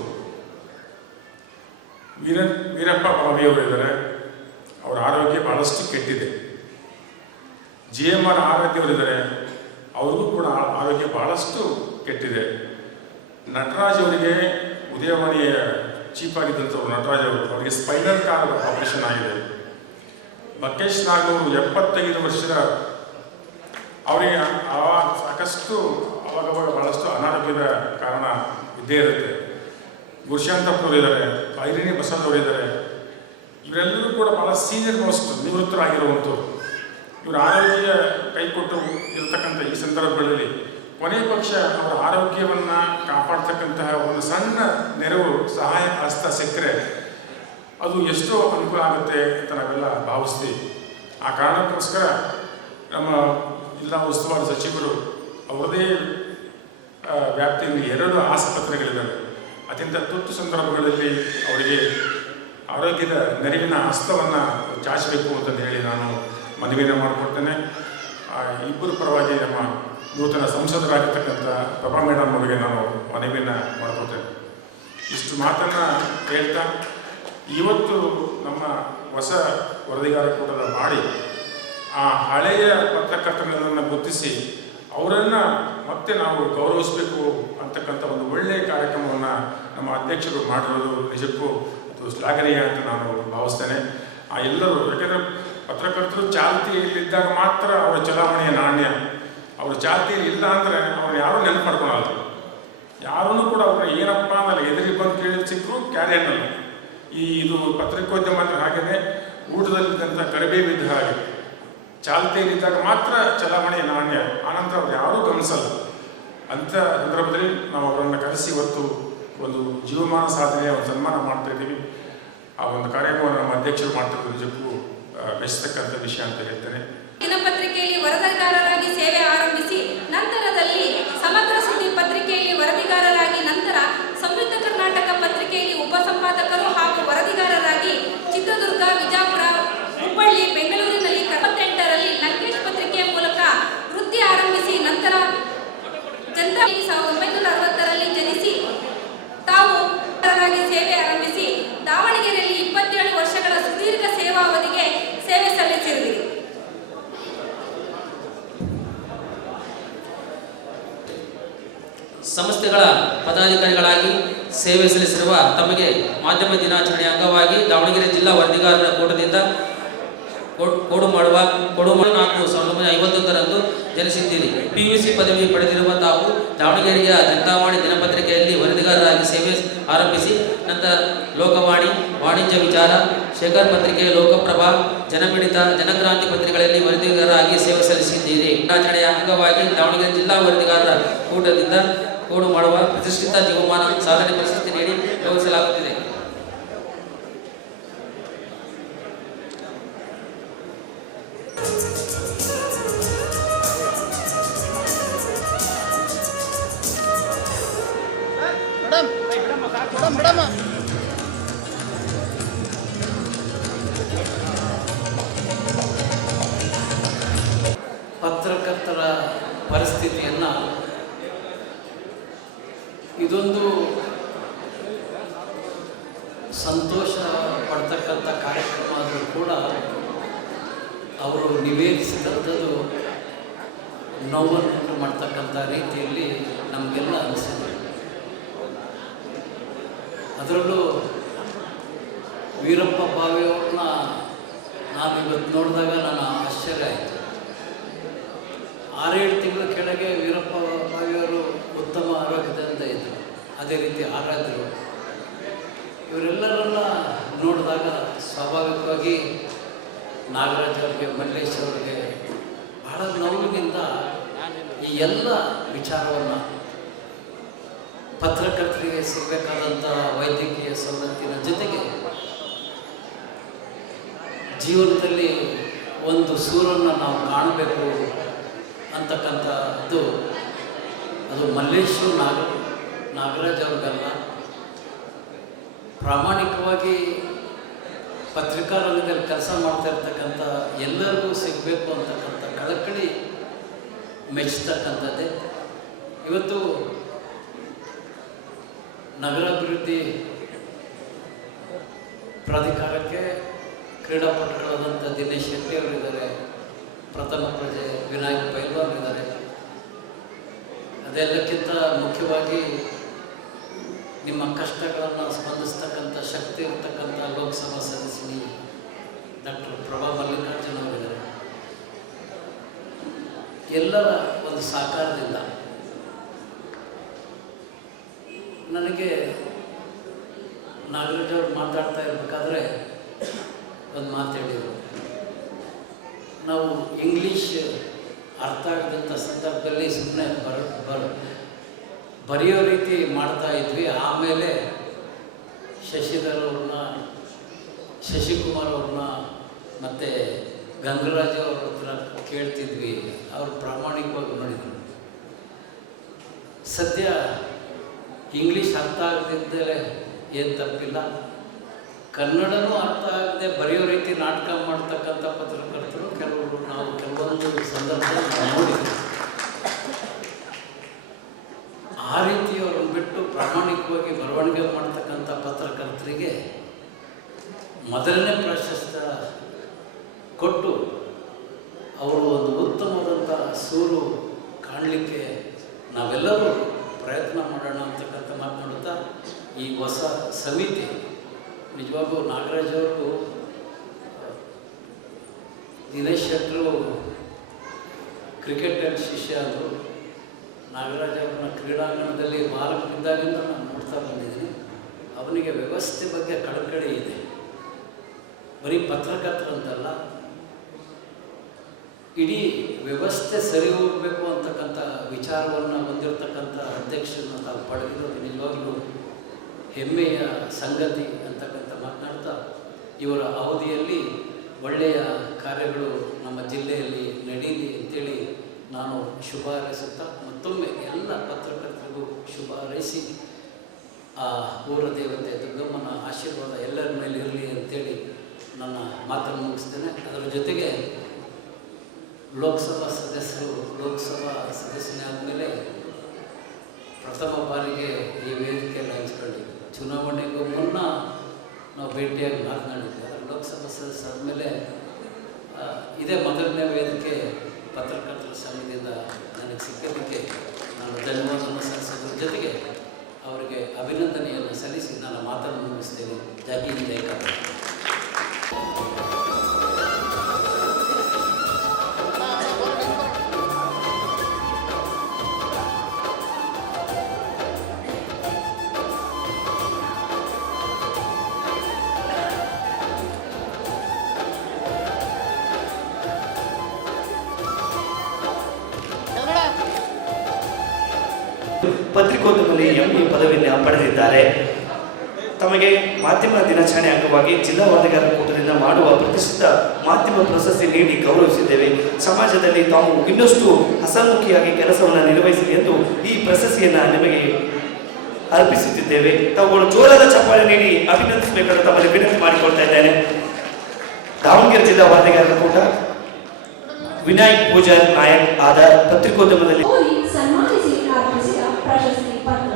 ವೀರಪ್ಪ ಬಾವಿಯವರಿದ್ದಾರೆ, ಅವರ ಆರೋಗ್ಯ ಭಾಳಷ್ಟು ಕೆಟ್ಟಿದೆ. GMR ಆರಾಧ್ಯವರಿದ್ದಾರೆ, ಅವ್ರಿಗೂ ಕೂಡ ಆರೋಗ್ಯ ಭಾಳಷ್ಟು ಕೆಟ್ಟಿದೆ. ನಟರಾಜ್ ಅವರಿಗೆ ಉದಯವಾಣಿಯ ಚೀಫ್ ಆಗಿದ್ದಂಥವ್ರು ನಟರಾಜ್ ಅವರು, ಅವರಿಗೆ ಸ್ಪೈನಲ್ ಕಾರ್ಡ್ ಆಪರೇಷನ್ ಆಗಿದೆ. ಬಕೇಶ್ ನಾಗವರು 75 ವರ್ಷದ, ಅವರಿಗೆ ಸಾಕಷ್ಟು ಅವಾಗವಾಗ ಭಾಳಷ್ಟು ಅನಾರೋಗ್ಯದ ಕಾರಣ ಇದ್ದೇ ಇರುತ್ತೆ. ಗುರುಶಾಂತಪ್ಪನವರು ಇದ್ದಾರೆ, ಐರಿಣಿ ಬಸವರವರು ಇದ್ದಾರೆ. ಇವರೆಲ್ಲರೂ ಕೂಡ ಭಾಳ ಸೀನಿಯರ್ ಮೋಸ್ಟ್ ನಿವೃತ್ತರಾಗಿರುವಂಥವ್ರು. ಇವರ ಆರೋಗ್ಯ ಕೈಕೊಟ್ಟು ಇರತಕ್ಕಂಥ ಈ ಸಂದರ್ಭಗಳಲ್ಲಿ ಕೊನೆ ಪಕ್ಷ ಅವರ ಆರೋಗ್ಯವನ್ನು ಕಾಪಾಡ್ತಕ್ಕಂತಹ ಒಂದು ಸಣ್ಣ ನೆರವು, ಸಹಾಯ ಹಸ್ತ ಸಿಕ್ಕರೆ ಅದು ಎಷ್ಟೋ ಅನುಕೂಲ ಆಗುತ್ತೆ ಅಂತ ನಾವೆಲ್ಲ ಭಾವಿಸ್ತೀವಿ. ಆ ಕಾರಣಕ್ಕೋಸ್ಕರ ನಮ್ಮ ಜಿಲ್ಲಾ ಉಸ್ತುವಾರಿ ಸಚಿವರು ಅವರದೇ ವ್ಯಾಪ್ತಿಯಲ್ಲಿ 2 ಆಸ್ಪತ್ರೆಗಳಿದ್ದಾವೆ. ಅತ್ಯಂತ ತುರ್ತು ಸಂದರ್ಭಗಳಲ್ಲಿ ಅವರಿಗೆ ಆರೋಗ್ಯದ ನೆರವಿನ ಹಸ್ತವನ್ನು ಚಾಚಬೇಕು ಅಂತಂದು ಹೇಳಿ ನಾನು ಮನವಿಯನ್ನು ಮಾಡಿಕೊಡ್ತೇನೆ. ಇಬ್ಬರು ಪರವಾಗಿ ನಮ್ಮ ನೂತನ ಸಂಸದರಾಗಿರ್ತಕ್ಕಂಥ ಪ್ರಭಾ ಮೇಡಮ್ ಅವರಿಗೆ ನಾನು ಮನವಿಯನ್ನು ಮಾಡಿಕೊಡ್ತೇನೆ. ಇಷ್ಟು ಮಾತನ್ನು ಹೇಳ್ತಾ ಇವತ್ತು ನಮ್ಮ ಹೊಸ ವರದಿಗಾರ ಕೂಟದ ಮಾಡಿ ಆ ಹಳೆಯ ಪತ್ರಕರ್ತರನ್ನು ಗುರುತಿಸಿ ಅವರನ್ನು ಮತ್ತೆ ನಾವು ಗೌರವಿಸಬೇಕು ಅಂತಕ್ಕಂಥ ಒಂದು ಒಳ್ಳೆಯ ಕಾರ್ಯಕ್ರಮವನ್ನು ನಮ್ಮ ಅಧ್ಯಕ್ಷರು ಮಾಡಿರೋದು ನಿಜಕ್ಕೂ ಅದು ಶ್ಲಾಘನೀಯ ಅಂತ ನಾನು ಭಾವಿಸ್ತೇನೆ. ಆ ಎಲ್ಲರೂ, ಯಾಕೆಂದರೆ ಪತ್ರಕರ್ತರು ಚಾಲ್ತಿಯಲ್ಲಿದ್ದಾಗ ಮಾತ್ರ ಅವರ ಚಲಾವಣೆಯ ನಾಣ್ಯ. ಅವರು ಚಾಲ್ತಿಯಲ್ಲಿ ಇಲ್ಲ ಅಂದರೆ ಅವ್ರು ಯಾರೂ ನೆನಪು ಮಾಡ್ಕೊಳಲ್ಲ. ಯಾರೂ ಕೂಡ ಅವ್ರನ್ನ ಏನಪ್ಪ ಅನ್ನಲ್ಲ, ಎದುರಿಗೆ ಬಂದು ಕೇಳಿ ಸಿಕ್ಕರು ಕ್ಯಾರಿ ಅನ್ನಲ್ಲ. ಇದು ಪತ್ರಿಕೋದ್ಯಮ ಅಂದರೆ ಹಾಗೆಯೇ ಊಟದಲ್ಲಿದ್ದಂಥ ಕರಿಬೇವಿದ್ದ ಹಾಗೆ, ಚಾಲ್ತಿಯಲ್ಲಿದ್ದಾಗ ಮಾತ್ರ ಚಲಾವಣೆಯ ನಾಣ್ಯ, ಆನಂತರ ಅವ್ರು ಯಾರೂ ಗಮನಿಸಲ್ಲ. ಅಂಥ ಸಂದರ್ಭದಲ್ಲಿ ನಾವು ಅವರನ್ನು ಕರೆಸಿ ಇವತ್ತು ಒಂದು ಜೀವಮಾನ ಸಾಧನೆಯ ಒಂದು ಸನ್ಮಾನ ಮಾಡ್ತಾ ಇದ್ದೀವಿ. ಆ ಒಂದು ಕಾರ್ಯಕ್ರಮವನ್ನು ನಮ್ಮ ಅಧ್ಯಕ್ಷರು ಮಾಡ್ತಿರೋದು ನಿಜಕ್ಕೂ ಮೆಚ್ಚತಕ್ಕಂಥ ವಿಷಯ ಅಂತ ಹೇಳ್ತೇನೆ. ದಿನಪತ್ರಿಕೆಯಲ್ಲಿ ವರದಿಗಾರರಾಗಿ ಸೇವೆ ಆರಂಭಿಸಿ ನಂತರದಲ್ಲಿ ಸಮಗ್ರ ಸುದ್ದಿ ಪತ್ರಿಕೆಯಲ್ಲಿ ವರದಿಗಾರರಾಗಿ, ನಂತರ ಸಂಯುಕ್ತ ಕರ್ನಾಟಕ ಪತ್ರಿಕೆಯಲ್ಲಿ ಉಪಸಂಪಾದಕರು ಹಾಗೂ ವರದಿಗಾರರಾಗಿ ಚಿತ್ರದುರ್ಗ, ವಿಜಯಪುರ, ಹುಬ್ಬಳ್ಳಿ, ಬೆಂಗಳೂರಿನಲ್ಲಿ 48ರಲ್ಲಿ ಲಂಕೇಶ್ ಪತ್ರಿಕೆಯ ಮೂಲಕ ವೃತ್ತಿ ಆರಂಭಿಸಿ, ನಂತರ ಜನತಾ 1960ರಲ್ಲಿ ಜನಿಸಿ ತಾವು ಸೇವೆ ಆರಂಭಿಸಿ ದಾವಣಗೆರೆಯಲ್ಲಿ 27 ವರ್ಷಗಳ ಸುದೀರ್ಘ ಸೇವಾವಧಿಗೆ ಸೇವೆ ಸಲ್ಲಿಸಿರುವಿರಿ. ಸಂಸ್ಥೆಗಳ ಪದಾಧಿಕಾರಿಗಳಾಗಿ ಸೇವೆ ಸಲ್ಲಿಸಿರುವ ತಮಗೆ ಮಾಧ್ಯಮ ದಿನಾಚರಣೆಯ ಅಂಗವಾಗಿ ದಾವಣಗೆರೆ ಜಿಲ್ಲಾ ವರದಿಗಾರರ ಕೂಟದಿಂದ ಕೊಡು ಮಾಡುವ 4/1951ರಂದು ಜನಿಸಿದ್ದೀರಿ. PUC ಪದವಿ ಪಡೆದಿರುವ ತಾವು ದಾವಣಗೆರೆಯ ಜನತಾವಾಣಿ ದಿನಪತ್ರಿಕೆಯಲ್ಲಿ ವರದಿಗಾರರಾಗಿ ಸೇವೆ ಆರಂಭಿಸಿ ನಂತರ ಲೋಕವಾಣಿ, ವಾಣಿಜ್ಯ ವಿಚಾರ, ಶೇಖರ್ ಪತ್ರಿಕೆ, ಲೋಕಪ್ರಭಾ, ಜನಮಿಡಿತ, ಜನಕ್ರಾಂತಿ ಪತ್ರಿಕೆಗಳಲ್ಲಿ ವರದಿಗಾರರಾಗಿ ಸೇವೆ ಸಲ್ಲಿಸಿದ್ದೀರಿ. ದಿನಾಚರಣೆಯ ಅಂಗವಾಗಿ ದಾವಣಗೆರೆ ಜಿಲ್ಲಾ ವರದಿಗಾರರ ಕೂಟದಿಂದ ಕೊಡು ಮಾಡುವ ಪ್ರತಿಷ್ಠಿತ ಜೀವಮಾನ ಸಾಧನೆ ಪ್ರಶಸ್ತಿ ನೀಡಿ ಗೌರವಿಸಲಾಗುತ್ತಿದೆ. ಪತ್ರಕರ್ತರ ಪರಿಸ್ಥಿತಿಯನ್ನು ಇದೊಂದು ಸಂತೋಷ ಪಡ್ತಕ್ಕಂಥ ಕಾರ್ಯಕ್ರಮ ಆದರೂ ಕೂಡ ಅವರು ನಿವೇದಿಸಿದಂಥದ್ದು ನೋವನ್ನು ಮಾಡ್ತಕ್ಕಂಥ ರೀತಿಯಲ್ಲಿ ನಮಗೆಲ್ಲ ಅನಿಸಿದೆ. ಅದರಲ್ಲೂ ವೀರಪ್ಪ ಭಾವೆಯವ್ರನ್ನ ನಾನು ಇವತ್ತು ನೋಡಿದಾಗ ನನ್ನ ಆಶ್ಚರ್ಯ ಆಯಿತು. 6-7 ತಿಂಗಳ ಕೆಳಗೆ ವೀರಪ್ಪ ಭಾವೆಯವರು ಉತ್ತಮ ಆರೋಗ್ಯದಿಂದ ಇದ್ದರು, ಅದೇ ರೀತಿ ಆರಾಧ್ಯರು. ಇವರೆಲ್ಲರನ್ನ ನೋಡಿದಾಗ ಸ್ವಾಭಾವಿಕವಾಗಿ ನಾಗರಾಜ್ ಅವರಿಗೆ, ಮಲ್ಲೇಶ್ ಅವರಿಗೆ ಬಹಳ ನೋವಿನಿಂದ ಈ ಎಲ್ಲ ವಿಚಾರವನ್ನು ಪತ್ರಕರ್ತರಿಗೆ ಸಿಗಬೇಕಾದಂಥ ವೈದ್ಯಕೀಯ ಸವಲತ್ತಿನ ಜೊತೆಗೆ ಜೀವನದಲ್ಲಿ ಒಂದು ಸೂರನ್ನು ನಾವು ಕಾಣಬೇಕು ಅಂತಕ್ಕಂಥದ್ದು ಅದು ಮಲ್ಲೇಶು ನಾಗರಾಜ್ ಅವ್ರಿಗಲ್ಲ, ಪ್ರಾಮಾಣಿಕವಾಗಿ ಪತ್ರಿಕಾ ರಂಗದಲ್ಲಿ ಕೆಲಸ ಮಾಡ್ತಾ ಇರ್ತಕ್ಕಂಥ ಎಲ್ಲರಿಗೂ ಸಿಗಬೇಕು ಅಂತಕ್ಕಂಥ ಕಳಕಳಿ ಮೆಚ್ಚತಕ್ಕಂಥದ್ದೇ. ಇವತ್ತು ನಗರಾಭಿವೃದ್ಧಿ ಪ್ರಾಧಿಕಾರಕ್ಕೆ ಕ್ರೀಡಾಪಟುಗಳಾದಂಥ ದಿನೇಶ್ ಶೆಟ್ಟಿ ಅವರಿದ್ದಾರೆ, ಪ್ರಥಮ ಪ್ರಜೆ ವಿನಾಯಕ್ ಪೈಲ್ವಾನ್ ಇದ್ದಾರೆ. ಅದೆಲ್ಲಕ್ಕಿಂತ ಮುಖ್ಯವಾಗಿ ನಿಮ್ಮ ಕಷ್ಟಗಳನ್ನು ಸ್ಪಂದಿಸ್ತಕ್ಕಂಥ ಶಕ್ತಿ ಇರ್ತಕ್ಕಂಥ ಲೋಕಸಭಾ ಸದಸ್ಯನಿ ಡಾಕ್ಟರ್ ಪ್ರಭಾ ಮಲ್ಲಿಕಾರ್ಜುನ್ ಅವರಿದ್ದಾರೆ. ಎಲ್ಲರ ಒಂದು ಸಹಕಾರದಿಂದ ನನಗೆ ನಾಗರಾಜ್ ಅವರು ಮಾತಾಡ್ತಾ ಇರಬೇಕಾದ್ರೆ ಒಂದು ಮಾತು ಹೇಳಿದರು. ನಾವು ಇಂಗ್ಲೀಷ್ ಅರ್ಥ ಆಗದಂಥ ಸಂದರ್ಭದಲ್ಲಿ ಸುಮ್ಮನೆ ಬರೆಯೋ ರೀತಿ ಮಾಡ್ತಾ ಇದ್ವಿ. ಆಮೇಲೆ ಶಶಿಧರ್ ಅವ್ರನ್ನ, ಶಶಿಕುಮಾರ್ ಅವ್ರನ್ನ ಮತ್ತು ಗಂಗರಾಜ್ ಅವ್ರ ಹತ್ರ ಕೇಳ್ತಿದ್ವಿ, ಅವರು ಪ್ರಾಮಾಣಿಕವಾಗಿ ನೋಡಿದರು. ಸದ್ಯ ಇಂಗ್ಲೀಷ್ ಅರ್ಥ ಆಗದಿದ್ದರೆ ಏನು ತಪ್ಪಿಲ್ಲ, ಕನ್ನಡನೂ ಅರ್ಥ ಆಗದೆ ಬರೆಯೋ ರೀತಿ ನಾಟಕ ಮಾಡ್ತಕ್ಕಂಥ ಪತ್ರಕರ್ತರು ನಾವು ಕೆಲವೊಂದು ಸಂದರ್ಭದಲ್ಲಿ ನೋಡಿದ್ವಿ. ಆ ರೀತಿಯವರನ್ನು ಬಿಟ್ಟು ಪ್ರಾಮಾಣಿಕವಾಗಿ ಬರವಣಿಗೆ ಮಾಡ್ತಕ್ಕಂಥ ಪತ್ರಕರ್ತರಿಗೆ ಮೊದಲನೇ ಪ್ರಶಸ್ತಿ ಕೊಟ್ಟು ಅವರು ಒಂದು ಉತ್ತಮವಾದಂಥ ಸೂರು ಕಾಣಲಿಕ್ಕೆ ನಾವೆಲ್ಲರೂ ಪ್ರಯತ್ನ ಮಾಡೋಣ ಅಂತಕ್ಕಂಥ ಮಾತನಾಡುತ್ತಾ, ಈ ಹೊಸ ಸಮಿತಿ ನಿಜವಾಗೂ ನಾಗರಾಜ್ ಅವರು, ದಿನೇಶ್ ಶೆಟ್ಟರು ಕ್ರಿಕೆಟಲ್ಲಿ ಶಿಷ್ಯ ಆದರು. ನಾಗರಾಜ್ ಅವ್ರನ್ನ ಕ್ರೀಡಾಂಗಣದಲ್ಲಿ ಬಾಲಕರಿದ್ದಾಗಿಂದ ನಾನು ನೋಡ್ತಾ ಬಂದಿದ್ದೀನಿ. ಅವನಿಗೆ ವ್ಯವಸ್ಥೆ ಬಗ್ಗೆ ಕಳಕಳಿ ಇದೆ. ಬರೀ ಪತ್ರಕರ್ತರಂತಲ್ಲ, ಇಡೀ ವ್ಯವಸ್ಥೆ ಸರಿ ಹೋಗಬೇಕು ಅಂತಕ್ಕಂಥ ವಿಚಾರವನ್ನು ಹೊಂದಿರತಕ್ಕಂಥ ಅಧ್ಯಕ್ಷರನ್ನು ತಾವು ಪಡೆದಿರೋದು ನಿಜವಾಗಲೂ ಹೆಮ್ಮೆಯ ಸಂಗತಿ ಅಂತಕ್ಕಂಥ ಮಾತನಾಡ್ತಾ, ಇವರ ಅವಧಿಯಲ್ಲಿ ಒಳ್ಳೆಯ ಕಾರ್ಯಗಳು ನಮ್ಮ ಜಿಲ್ಲೆಯಲ್ಲಿ ನಡೀಲಿ ಅಂತೇಳಿ ನಾನು ಶುಭ ಹಾರೈಸುತ್ತಾ, ಮತ್ತೊಮ್ಮೆ ಎಲ್ಲ ಪತ್ರಕರ್ತರಿಗೂ ಶುಭ ಹಾರೈಸಿ, ಆ ಊರ ದೇವತೆ ದುರ್ಗಮ್ಮನ ಆಶೀರ್ವಾದ ಎಲ್ಲರ ಮೇಲೆ ಇರಲಿ ಅಂತೇಳಿ ನನ್ನ ಮಾತನ್ನು ಮುಗಿಸ್ತೇನೆ. ಅದರ ಜೊತೆಗೆ ಲೋಕಸಭಾ ಸದಸ್ಯನೇ ಆದಮೇಲೆ ಪ್ರಥಮ ಬಾರಿಗೆ ಈ ವೇದಿಕೆಯಲ್ಲಿ ಹಂಚ್ಕೊಂಡಿದ್ದೆ. ಚುನಾವಣೆಗೂ ಮುನ್ನ ನಾವು ಭೇಟಿಯಾಗಿ ಮಾತನಾಡಿದ್ವಿ. ಅದರ ಲೋಕಸಭಾ ಸದಸ್ಯ ಆದಮೇಲೆ ಇದೇ ಮೊದಲನೇ ವೇದಿಕೆ ಪತ್ರಕರ್ತರ ಸಂಘದಿಂದ ನನಗೆ ಸಿಕ್ಕೋದಕ್ಕೆ ನಾನು ಧನ್ಯವಾದವನ್ನು ಸಲ್ಲಿಸೋದ್ರ ಜೊತೆಗೆ ಅವರಿಗೆ ಅಭಿನಂದನೆಯನ್ನು ಸಲ್ಲಿಸಿ ನಾನು ಮಾತನ್ನು ಮುಗಿಸ್ತೇನೆ. ಜೈ ಹಿಂದ್, ಜೈ ಕರ್ನಾಟಕ. ಪತ್ರಿಕೋದ್ಯಮದಲ್ಲಿ MA ಪದವಿಯನ್ನು ಪಡೆದಿದ್ದಾರೆ. ತಮಗೆ ಮಾಧ್ಯಮ ದಿನಾಚರಣೆ ಅಂಗವಾಗಿ ಜಿಲ್ಲಾ ವರದಿಗಾರರ ಕೂಟದಿಂದ ಮಾಡುವ ಪ್ರತಿಷ್ಠಿತ ಮಾಧ್ಯಮ ಪ್ರಶಸ್ತಿ ನೀಡಿ ಗೌರವಿಸಿದ್ದೇವೆ. ಸಮಾಜದಲ್ಲಿ ತಾವು ಇನ್ನಷ್ಟು ಹಸನ್ಮುಖಿಯಾಗಿ ಕೆಲಸವನ್ನು ನಿರ್ವಹಿಸಲಿ ಎಂದು ಈ ಪ್ರಶಸ್ತಿಯನ್ನು ನಿಮಗೆ ಅರ್ಪಿಸುತ್ತಿದ್ದೇವೆ. ತಾವುಗಳು ಜೋರಾದ ಚಪ್ಪಾಳೆ ನೀಡಿ ಅಭಿನಂದಿಸಬೇಕಾದ ತಮ್ಮಲ್ಲಿ ವಿನಂತಿ ಮಾಡಿಕೊಳ್ತಾ ಇದ್ದೇನೆ. ದಾವಣಗೆರೆ ಜಿಲ್ಲಾ ವರದಿಗಾರರ ಕೂಟ ವಿನಾಯಕ್ ಪೂಜಾರಿ ನಾಯಕ್ ಆದ ಪತ್ರಿಕೋದ್ಯಮದಲ್ಲಿ ಸನ್ಮಾನಿಸಿ ಅರ್ಪಿಸಿದ ಪ್ರಶಸ್ತಿ ಪತ್ರ.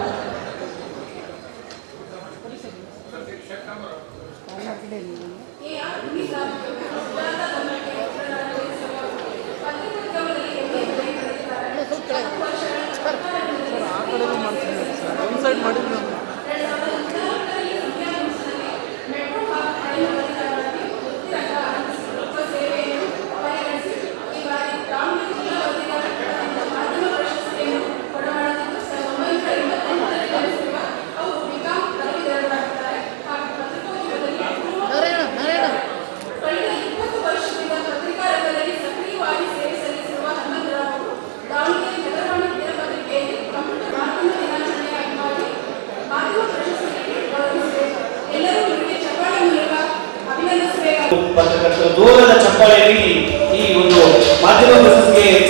ಪತ್ರಕರ್ತರು ದೂರದ ಚಪ್ಪಾಳೆ ನೀಡಿ ಈ ಒಂದು ಮಾಧ್ಯಮ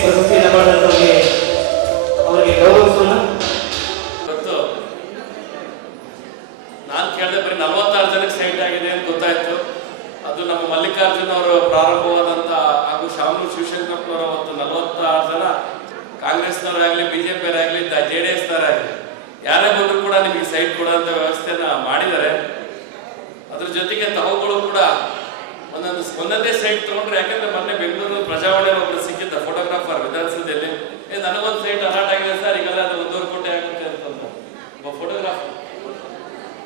ಪ್ರಶಸ್ತಿಯನ್ನು ಪಡೆದಂತವರಿಗೆ ಅವರಿಗೆ ಗೌರವಿಸೋಣ. ಇವತ್ತು ನಾನು ಕೇಳಿದೆ ಬರೀ 46 ಜನಕ್ಕೆ ಸೈಟ್ ಆಗಿದೆ ಅಂತ ಗೊತ್ತಾಯ್ತು. ಅದು ನಮ್ಮ ಮಲ್ಲಿಕಾರ್ಜುನ್ ಅವರು ಪ್ರಾರಂಭವಾದಂಥ ಹಾಗೂ ಶಾಮನೂರು ಶಿವಶಂಕರಪ್ಪನವರ ಒಂದು 46 ಜನ ಕಾಂಗ್ರೆಸ್ನವರಾಗಲಿ BJPಯವರಾಗಲಿ JDSನವರಾಗಲಿ ಯಾರೇ ಬಂದರೂ ಕೂಡ ನಿಮಗೆ ಸೈಟ್ ಕೊಡುವಂಥ ವ್ಯವಸ್ಥೆನ ಮಾಡಿದ್ದಾರೆ. ಅದ್ರ ಜೊತೆಗೆ ತಾವುಗಳು ಕೂಡ ಒಂದೊಂದೇ ಸೈಟ್ ತೊಗೊಂಡ್ರೆ, ಯಾಕಂದ್ರೆ ಮೊನ್ನೆ ಬೆಂಗಳೂರು ಪ್ರಜಾವಾಣಿಯಲ್ಲಿ ಒಬ್ಬರು ಸಿಕ್ಕಿದ್ದ ಫೋಟೋಗ್ರಾಫರ್ ವಿಧಾನಸೌಧದಲ್ಲಿ, ನನಗೊಂದು ಸೈಟ್ ಅಲಾಟ್ ಆಗಿದೆ ಸರ್, ಈಗೆಲ್ಲ ಅದು 1.5 ಕೋಟಿ ಆಗುತ್ತೆ ಅಂತಂದ ಒಬ್ಬ ಫೋಟೋಗ್ರಾಫರ್.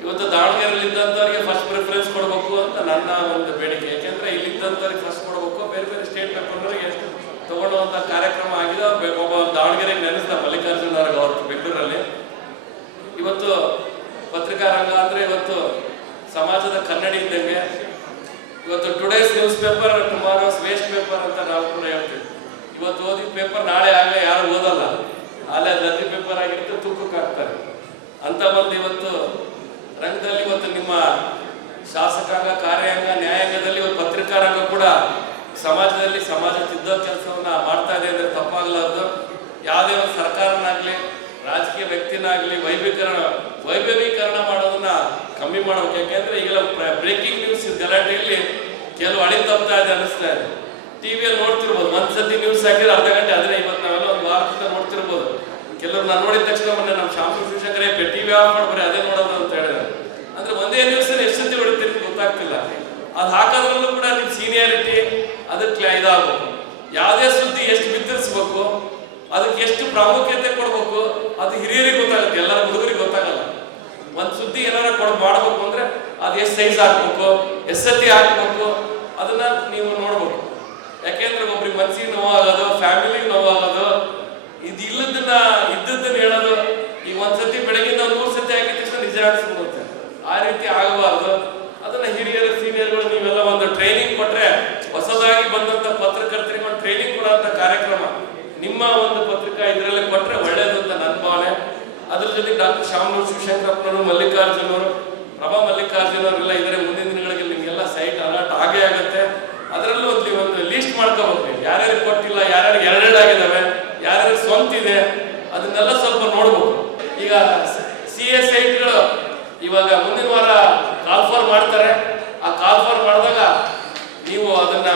ಇವತ್ತು ದಾವಣಗೆರೆಯಲ್ಲಿ ಇದ್ದಂಥವ್ರಿಗೆ ಫಸ್ಟ್ ಪ್ರಿಫರೆನ್ಸ್ ಕೊಡಬೇಕು ಅಂತ ನನ್ನ ಒಂದು ಬೇಡಿಕೆ. ಯಾಕೆಂದ್ರೆ ಇಲ್ಲಿದ್ದಂಥವ್ರಿಗೆ ಫಸ್ಟ್ ಕೊಡಬೇಕು, ಬೇರೆ ಬೇರೆ ಸ್ಟೇಟ್ ಪೇಪರ್ನವ್ರಿಗೆ ಎಷ್ಟು ತಗೊಳ್ಳುವಂಥ ಕಾರ್ಯಕ್ರಮ ಆಗಿದೆ. ಒಬ್ಬ ದಾವಣಗೆರೆಗೆ ನೆನೆಸಿದ ಮಲ್ಲಿಕಾರ್ಜುನ್ ಅವ್ರಿಗೆ ಅವತ್ತು ಬೆಂಗಳೂರಲ್ಲಿ. ಇವತ್ತು ಪತ್ರಿಕಾ ರಂಗ ಅಂದರೆ ಇವತ್ತು ಸಮಾಜದ ಕನ್ನಡಿ ಇದ್ದಂಗೆ. ಇವತ್ತು today's news paper, tomorrow's waste paper ಅಂತ ನಾವು ಕೂಡ ಹೇಳ್ತೀವಿ. ಇವತ್ತು ಓದಿದ ಪೇಪರ್ ನಾಳೆ ಆಗಲೇ ಯಾರು ಓದಲ್ಲ, ಅಲ್ಲೇ ದತ್ತಿ ಪೇಪರ್ ಆಗಿರುತ್ತೆ, ತೂಕಕ್ಕೆ ಹಾಕ್ತಾರೆ ಅಂತ ಬಂದು ಇವತ್ತು ರಂಗದಲ್ಲಿ ಇವತ್ತು ನಿಮ್ಮ ಶಾಸಕಾಂಗ, ಕಾರ್ಯಾಂಗ, ನ್ಯಾಯಾಂಗದಲ್ಲಿ ಇವತ್ತು ಪತ್ರಿಕಾ ರಂಗ ಕೂಡ ಸಮಾಜದಲ್ಲಿ ಸಮಾಜ ತಿದ್ದೋ ಕೆಲಸವನ್ನ ಮಾಡ್ತಾ ಇದೆ ಅಂದರೆ ತಪ್ಪಾಗಲಾರ್ದು. ಯಾವುದೇ ಒಂದು ಸರ್ಕಾರನಾಗಲಿ ರಾಜಕೀಯ ವ್ಯಕ್ತಿನಾಗಲಿ ವೈಭವೀಕರಣ ಮಾಡೋದನ್ನ ಕಮ್ಮಿ ಮಾಡಬೇಕು. ಯಾಕೆಂದ್ರೆ ಈಗೆಲ್ಲ ಬ್ರೇಕಿಂಗ್ ನ್ಯೂಸ್ ಗಲಾಟೆಯಲ್ಲಿ ಕೆಲವು ಅಳಿ ತಪ್ತಾ ಇದೆ ಅನ್ನಿಸ್ತಾ ಇದೆ. ಟಿವಿಯಲ್ಲಿ ನೋಡ್ತಿರ್ಬೋದು, ಒಂದ್ಸತಿ ನ್ಯೂಸ್ ಹಾಕಿದ್ರೆ ಅರ್ಧ ಗಂಟೆ ಅದನ್ನೇ ಇವತ್ತು ನಾವೆಲ್ಲ ಒಂದು ವಾರದಿಂದ ನೋಡ್ತಿರ್ಬೋದು. ಕೆಲವರು ನಾನು ನೋಡಿದ ತಕ್ಷಣ ಮೊನ್ನೆ ನಮ್ಮ ಶಾಂಪು ಶಿವಶಂಕರೇ ಟಿವಿ ಆಫ್ ಮಾಡ್ಬಾರೆ ಅದೇ ನೋಡೋದು ಅಂತ ಹೇಳಿದ್ರೆ, ಅಂದ್ರೆ ಒಂದೇ ನ್ಯೂಸ್ ಎಷ್ಟು ಸತಿ ಹೊಡಿತೀರಿ ಗೊತ್ತಾಗ್ತಿಲ್ಲ. ಅದು ಹಾಕೋದ್ರಲ್ಲೂ ಕೂಡ ನಿಮ್ ಸೀನಿಯಾರಿಟಿ ಅದಕ್ಕೆ ಇದಾಗಬೇಕು. ಯಾವುದೇ ಸುದ್ದಿ ಎಷ್ಟು ಬಿತ್ತರಿಸ್ಬೇಕು, ಅದಕ್ಕೆ ಎಷ್ಟು ಪ್ರಾಮುಖ್ಯತೆ ಕೊಡ್ಬೇಕು, ಅದು ಹಿರಿಯರಿಗೆ ಗೊತ್ತಾಗುತ್ತೆ, ಎಲ್ಲರ ಹುಡುಗರಿಗೆ ಗೊತ್ತಾಗಲ್ಲ. ಒಂದ್ ಸುದ್ದಿ ಏನಾರ ಮಾಡ್ಬೇಕು ಅಂದ್ರೆ ಅದು ಎಷ್ಟು ಸೈಜ್ ಹಾಕ್ಬೇಕು, ಎಷ್ಟು ಸತಿ ಹಾಕ್ಬೇಕು, ಅದನ್ನ ನೀವು ನೋಡ್ಬೇಕು. ಯಾಕೆಂದ್ರೆ ಒಬ್ರಿಗೆ ಮನ್ಸಿಗೆ ನೋವಾಗೋದು, ಫ್ಯಾಮಿಲಿಗೆ ನೋವಾಗೋದು, ಇದು ಇದ್ದದ್ದನ್ನ ಹೇಳೋದು. ಈಗ ಒಂದ್ಸತಿ ಬೆಳಗಿಂದ 3 ಸತಿ ಹಾಕಿದ ತಕ್ಷಣ ನಿಜ ಅನ್ಸ್ಬಿಡುತ್ತೆ. ಆ ರೀತಿ ಆಗಬಾರ್ದು. ಅದನ್ನ ಹಿರಿಯರು ಸೀನಿಯರ್ಗಳು ನೀವೆಲ್ಲ ಒಂದು ಟ್ರೈನಿಂಗ್ ಕೊಟ್ರೆ, ಹೊಸದಾಗಿ ಬಂದಂತ ಪತ್ರಕರ್ತರಿಗೆ ಒಂದು ಟ್ರೈನಿಂಗ್ ಕೊಡುವಂತ ಕಾರ್ಯಕ್ರಮ ನಿಮ್ಮ ಒಂದು ಪತ್ರಿಕಾ ಇದರಲ್ಲಿ ಕೊಟ್ರೆ ಒಳ್ಳೇದು ಅಂತ ನನ್ನ ಭಾವನೆ. ಅದ್ರ ಜೊತೆಗೆ ಡಾಕ್ಟರ್ ಶಾಮನೂರು ಶಿವಶಂಕರಪ್ಪನವರು, ಮಲ್ಲಿಕಾರ್ಜುನ್ ಅವರು, ಪ್ರಭಾ ಮಲ್ಲಿಕಾರ್ಜುನ್ ಅವರೆಲ್ಲ ಇದ್ರೆ ಮುಂದಿನ ದಿನಗಳಿಗೆ ನಿಮಗೆಲ್ಲ ಸೈಟ್ ಅಲರ್ಟ್ ಆಗೇ ಆಗುತ್ತೆ. ಅದರಲ್ಲೂ ಒಂದು ಲೀಸ್ಟ್ ಮಾಡ್ಕೋಬೇಕು, ಯಾರ್ಯಾರಿಗೆ ಕೊಟ್ಟಿಲ್ಲ, ಯಾರ್ಯಾರಿಗೆ ಎರಡೆರಡು ಆಗಿದಾವೆ, ಯಾರ್ಯಾರಿಗೆ ಸ್ವಂತ ಇದೆ, ಅದನ್ನೆಲ್ಲ ಸ್ವಲ್ಪ ನೋಡ್ಬೇಕು. ಈಗ CA ಸೈಟ್ಗಳು ಇವಾಗ ಮುಂದಿನ ವಾರ ಕಾಲ್ಫಾರ್ ಮಾಡ್ತಾರೆ. ಆ ಕಾಲ್ಫಾರ್ ಮಾಡಿದಾಗ ನೀವು ಅದನ್ನ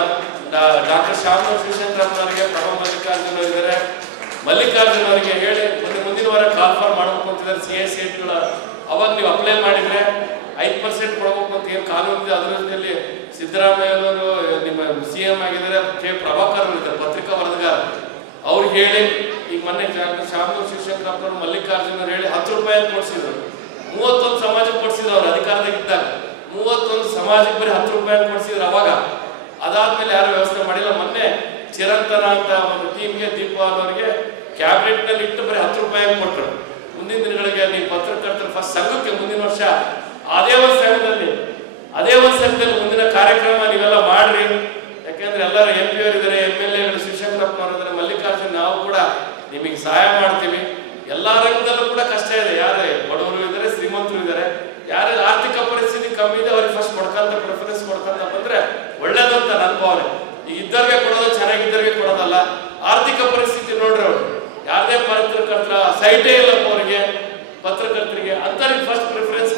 ಡಾಕ್ಟರ್ ಶಾಮನೂರು ಶಿವಶಂಕರಪ್ಪನವರಿಗೆ, ಪ್ರಭಾ ಮಲ್ಲಿಕಾರ್ಜುನ್ ಅವರಿದ್ದಾರೆ, ಮಲ್ಲಿಕಾರ್ಜುನ್ ಅವರಿಗೆ ಹೇಳಿ ಮುಂದಿನ ವಾರ ಕಾಲ್ಫಾರ್ ಮಾಡಬೇಕು ಅಂತಿದ್ದಾರೆ CA ಸೈಟ್ಗಳ. ಅವಾಗ ನೀವು ಅಪ್ಲೈ ಮಾಡಿದ್ರೆ 5% ಕೊಡಬೇಕು ಅಂತ ಏನು ಕಾನೂನು ಇದೆ. ಅದರ ಜೊತೆಯಲ್ಲಿ ಸಿದ್ದರಾಮಯ್ಯನವರು ನಿಮ್ಮ CM ಆಗಿದ್ದಾರೆ, ಪ್ರಭಾಕರ್ ಅವರು ಇದ್ದಾರೆ ಪತ್ರಿಕಾ ವರದಿಗಾರ, ಅವ್ರಿಗೆ ಹೇಳಿ ಈಗ ಮೊನ್ನೆ ಶಾಮನೂರು ಶಿವಶಂಕರಪ್ಪನವರು, ಮಲ್ಲಿಕಾರ್ಜುನ್ ಅವರು ಹೇಳಿ 10 ರೂಪಾಯಿ ಕೊಡಿಸಿದ್ರು. 31 ಸಮಾಜಕ್ಕೆ ಕೊಡಿಸಿದ್ರು ಅವ್ರು ಅಧಿಕಾರದಾಗಿದ್ದಾಗ. 31 ಸಮಾಜಕ್ಕೆ ಬರೀ 10 ರೂಪಾಯಿ ಕೊಡಿಸಿದ್ರು ಅವಾಗ. ಅದಾದ್ಮೇಲೆ ಯಾರು ವ್ಯವಸ್ಥೆ ಮಾಡಿಲ್ಲ. ಮೊನ್ನೆ ಚಿರಂತನ ಅಂತ ಒಂದು ಟೀಮ್ಗೆ, ದೀಪಾವಳಿ ಅವರಿಗೆ ಕ್ಯಾಬಿನೆಟ್ ನಲ್ಲಿ ಇಟ್ಟು ಬರೀ 10 ರೂಪಾಯಿ ಕೊಟ್ಟರು. ಮುಂದಿನ ದಿನಗಳಿಗೆ ನೀವು ಪತ್ರಕರ್ತರ ಫಸ್ಟ್ ಸಂಘಕ್ಕೆ ಮುಂದಿನ ವರ್ಷ ಅದೇ ಒಂದು ಸಂಘದಲ್ಲಿ ಮುಂದಿನ ಕಾರ್ಯಕ್ರಮ ನೀವೆಲ್ಲ ಮಾಡ್ರಿ. ಯಾಕೆಂದ್ರೆ ಎಲ್ಲರೂ MP ಅವರಿದ್ದಾರೆ, MLAಗಳು, ಶಿವಶಂಕರಪ್ಪನವರಿದ್ದಾರೆ, ಮಲ್ಲಿಕಾರ್ಜುನ್, ನಾವು ಕೂಡ ನಿಮಗೆ ಸಹಾಯ ಮಾಡ್ತೀವಿ. ಎಲ್ಲಾ ರಂಗದಲ್ಲೂ ಕೂಡ ಕಷ್ಟ ಇದೆ. ಯಾರೇ ಬಡವರು ಇದ್ದಾರೆ, ಶ್ರೀಮಂತರು ಇದ್ದಾರೆ, ಯಾರೇ ಆರ್ಥಿಕ ಪರಿಸ್ಥಿತಿ ಕಮ್ಮಿ ಇದೆ ಅವ್ರಿಗೆ ಫಸ್ಟ್ ಪ್ರಿಫರೆನ್ಸ್ ಕೊಡ್ಕೊಂತ ಬಂದ್ರೆ ಒಳ್ಳೇದು ಅಂತ ನನ್ನ ಭಾವನೆ. ಈಗ ಇದ್ದವ್ರಿಗೆ ಕೊಡೋದು, ಚೆನ್ನಾಗಿದ್ದವ್ರಿಗೆ ಕೊಡೋದಲ್ಲ. ಆರ್ಥಿಕ ಪರಿಸ್ಥಿತಿ ನೋಡ್ರಿ, ಅವ್ರು ಯಾರದೇ ಪತ್ರಕರ್ತರ ಸೈಟೇ ಇಲ್ಲ ಅವರಿಗೆ, ಪತ್ರಕರ್ತರಿಗೆ ಅಂತವ್ರಿಗೆ ಫಸ್ಟ್ ಪ್ರಿಫರೆನ್ಸ್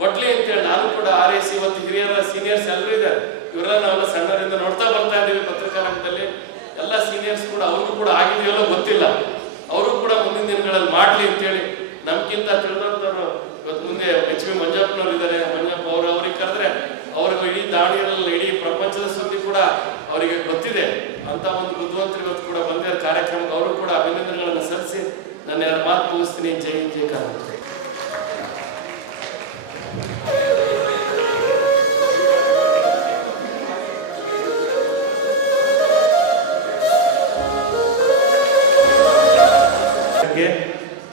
ಕೊಡ್ಲಿ ಅಂತೇಳಿ ನಾನು ಕೂಡ ಆರೈಸಿ. ಇವತ್ತು ಹಿರಿಯರ ಸೀನಿಯರ್ಸ್ ಎಲ್ಲರೂ ಇದ್ದಾರೆ, ಇವರೆಲ್ಲ ನಾವೆಲ್ಲ ಸಣ್ಣರಿಂದ ನೋಡ್ತಾ ಬರ್ತಾ ಇದ್ದೀವಿ ಪತ್ರಿಕಾ ರಂಗದಲ್ಲಿ. ಎಲ್ಲ ಸೀನಿಯರ್ಸ್ ಕೂಡ ಅವ್ರಿಗೂ ಕೂಡ ಆಗಿದೆಯಲ್ಲೋ ಗೊತ್ತಿಲ್ಲ, ಅವರು ಕೂಡ ಮುಂದಿನ ದಿನಗಳಲ್ಲಿ ಮಾಡ್ಲಿ ಅಂತೇಳಿ ನಮ್ಗಿಂತ ತಿಳಿದಂತವ್ರು ಇವತ್ತು ಮುಂದೆ HP ಮಂಜಪ್ಪನವ್ರು ಇದ್ದಾರೆ. ಮಂಜಪ್ಪ ಅವ್ರಿಗೆ ಕರೆದ್ರೆ ಅವ್ರಿಗೆ ಇಡೀ ದಾವಣಗೆರೆಯಲ್ಲಿ ಇಡೀ ಪ್ರಪಂಚದ ಸುದ್ದಿ ಕೂಡ ಅವರಿಗೆ ಗೊತ್ತಿದೆ ಅಂತ ಒಂದು ಬುದ್ಧಿವಂತರು ಇವತ್ತು ಕೂಡ ಬಂದಿರೋ ಕಾರ್ಯಕ್ರಮಕ್ಕೆ ಅವರು ಕೂಡ ಅಭಿನಂದನೆಗಳನ್ನು ಸಲ್ಲಿಸಿ ನನ್ನ 2 ಮಾತು ಮುಗಿಸ್ತೀನಿ. ಜೈ ಜೈ ಕರ್ನಾಟಕ.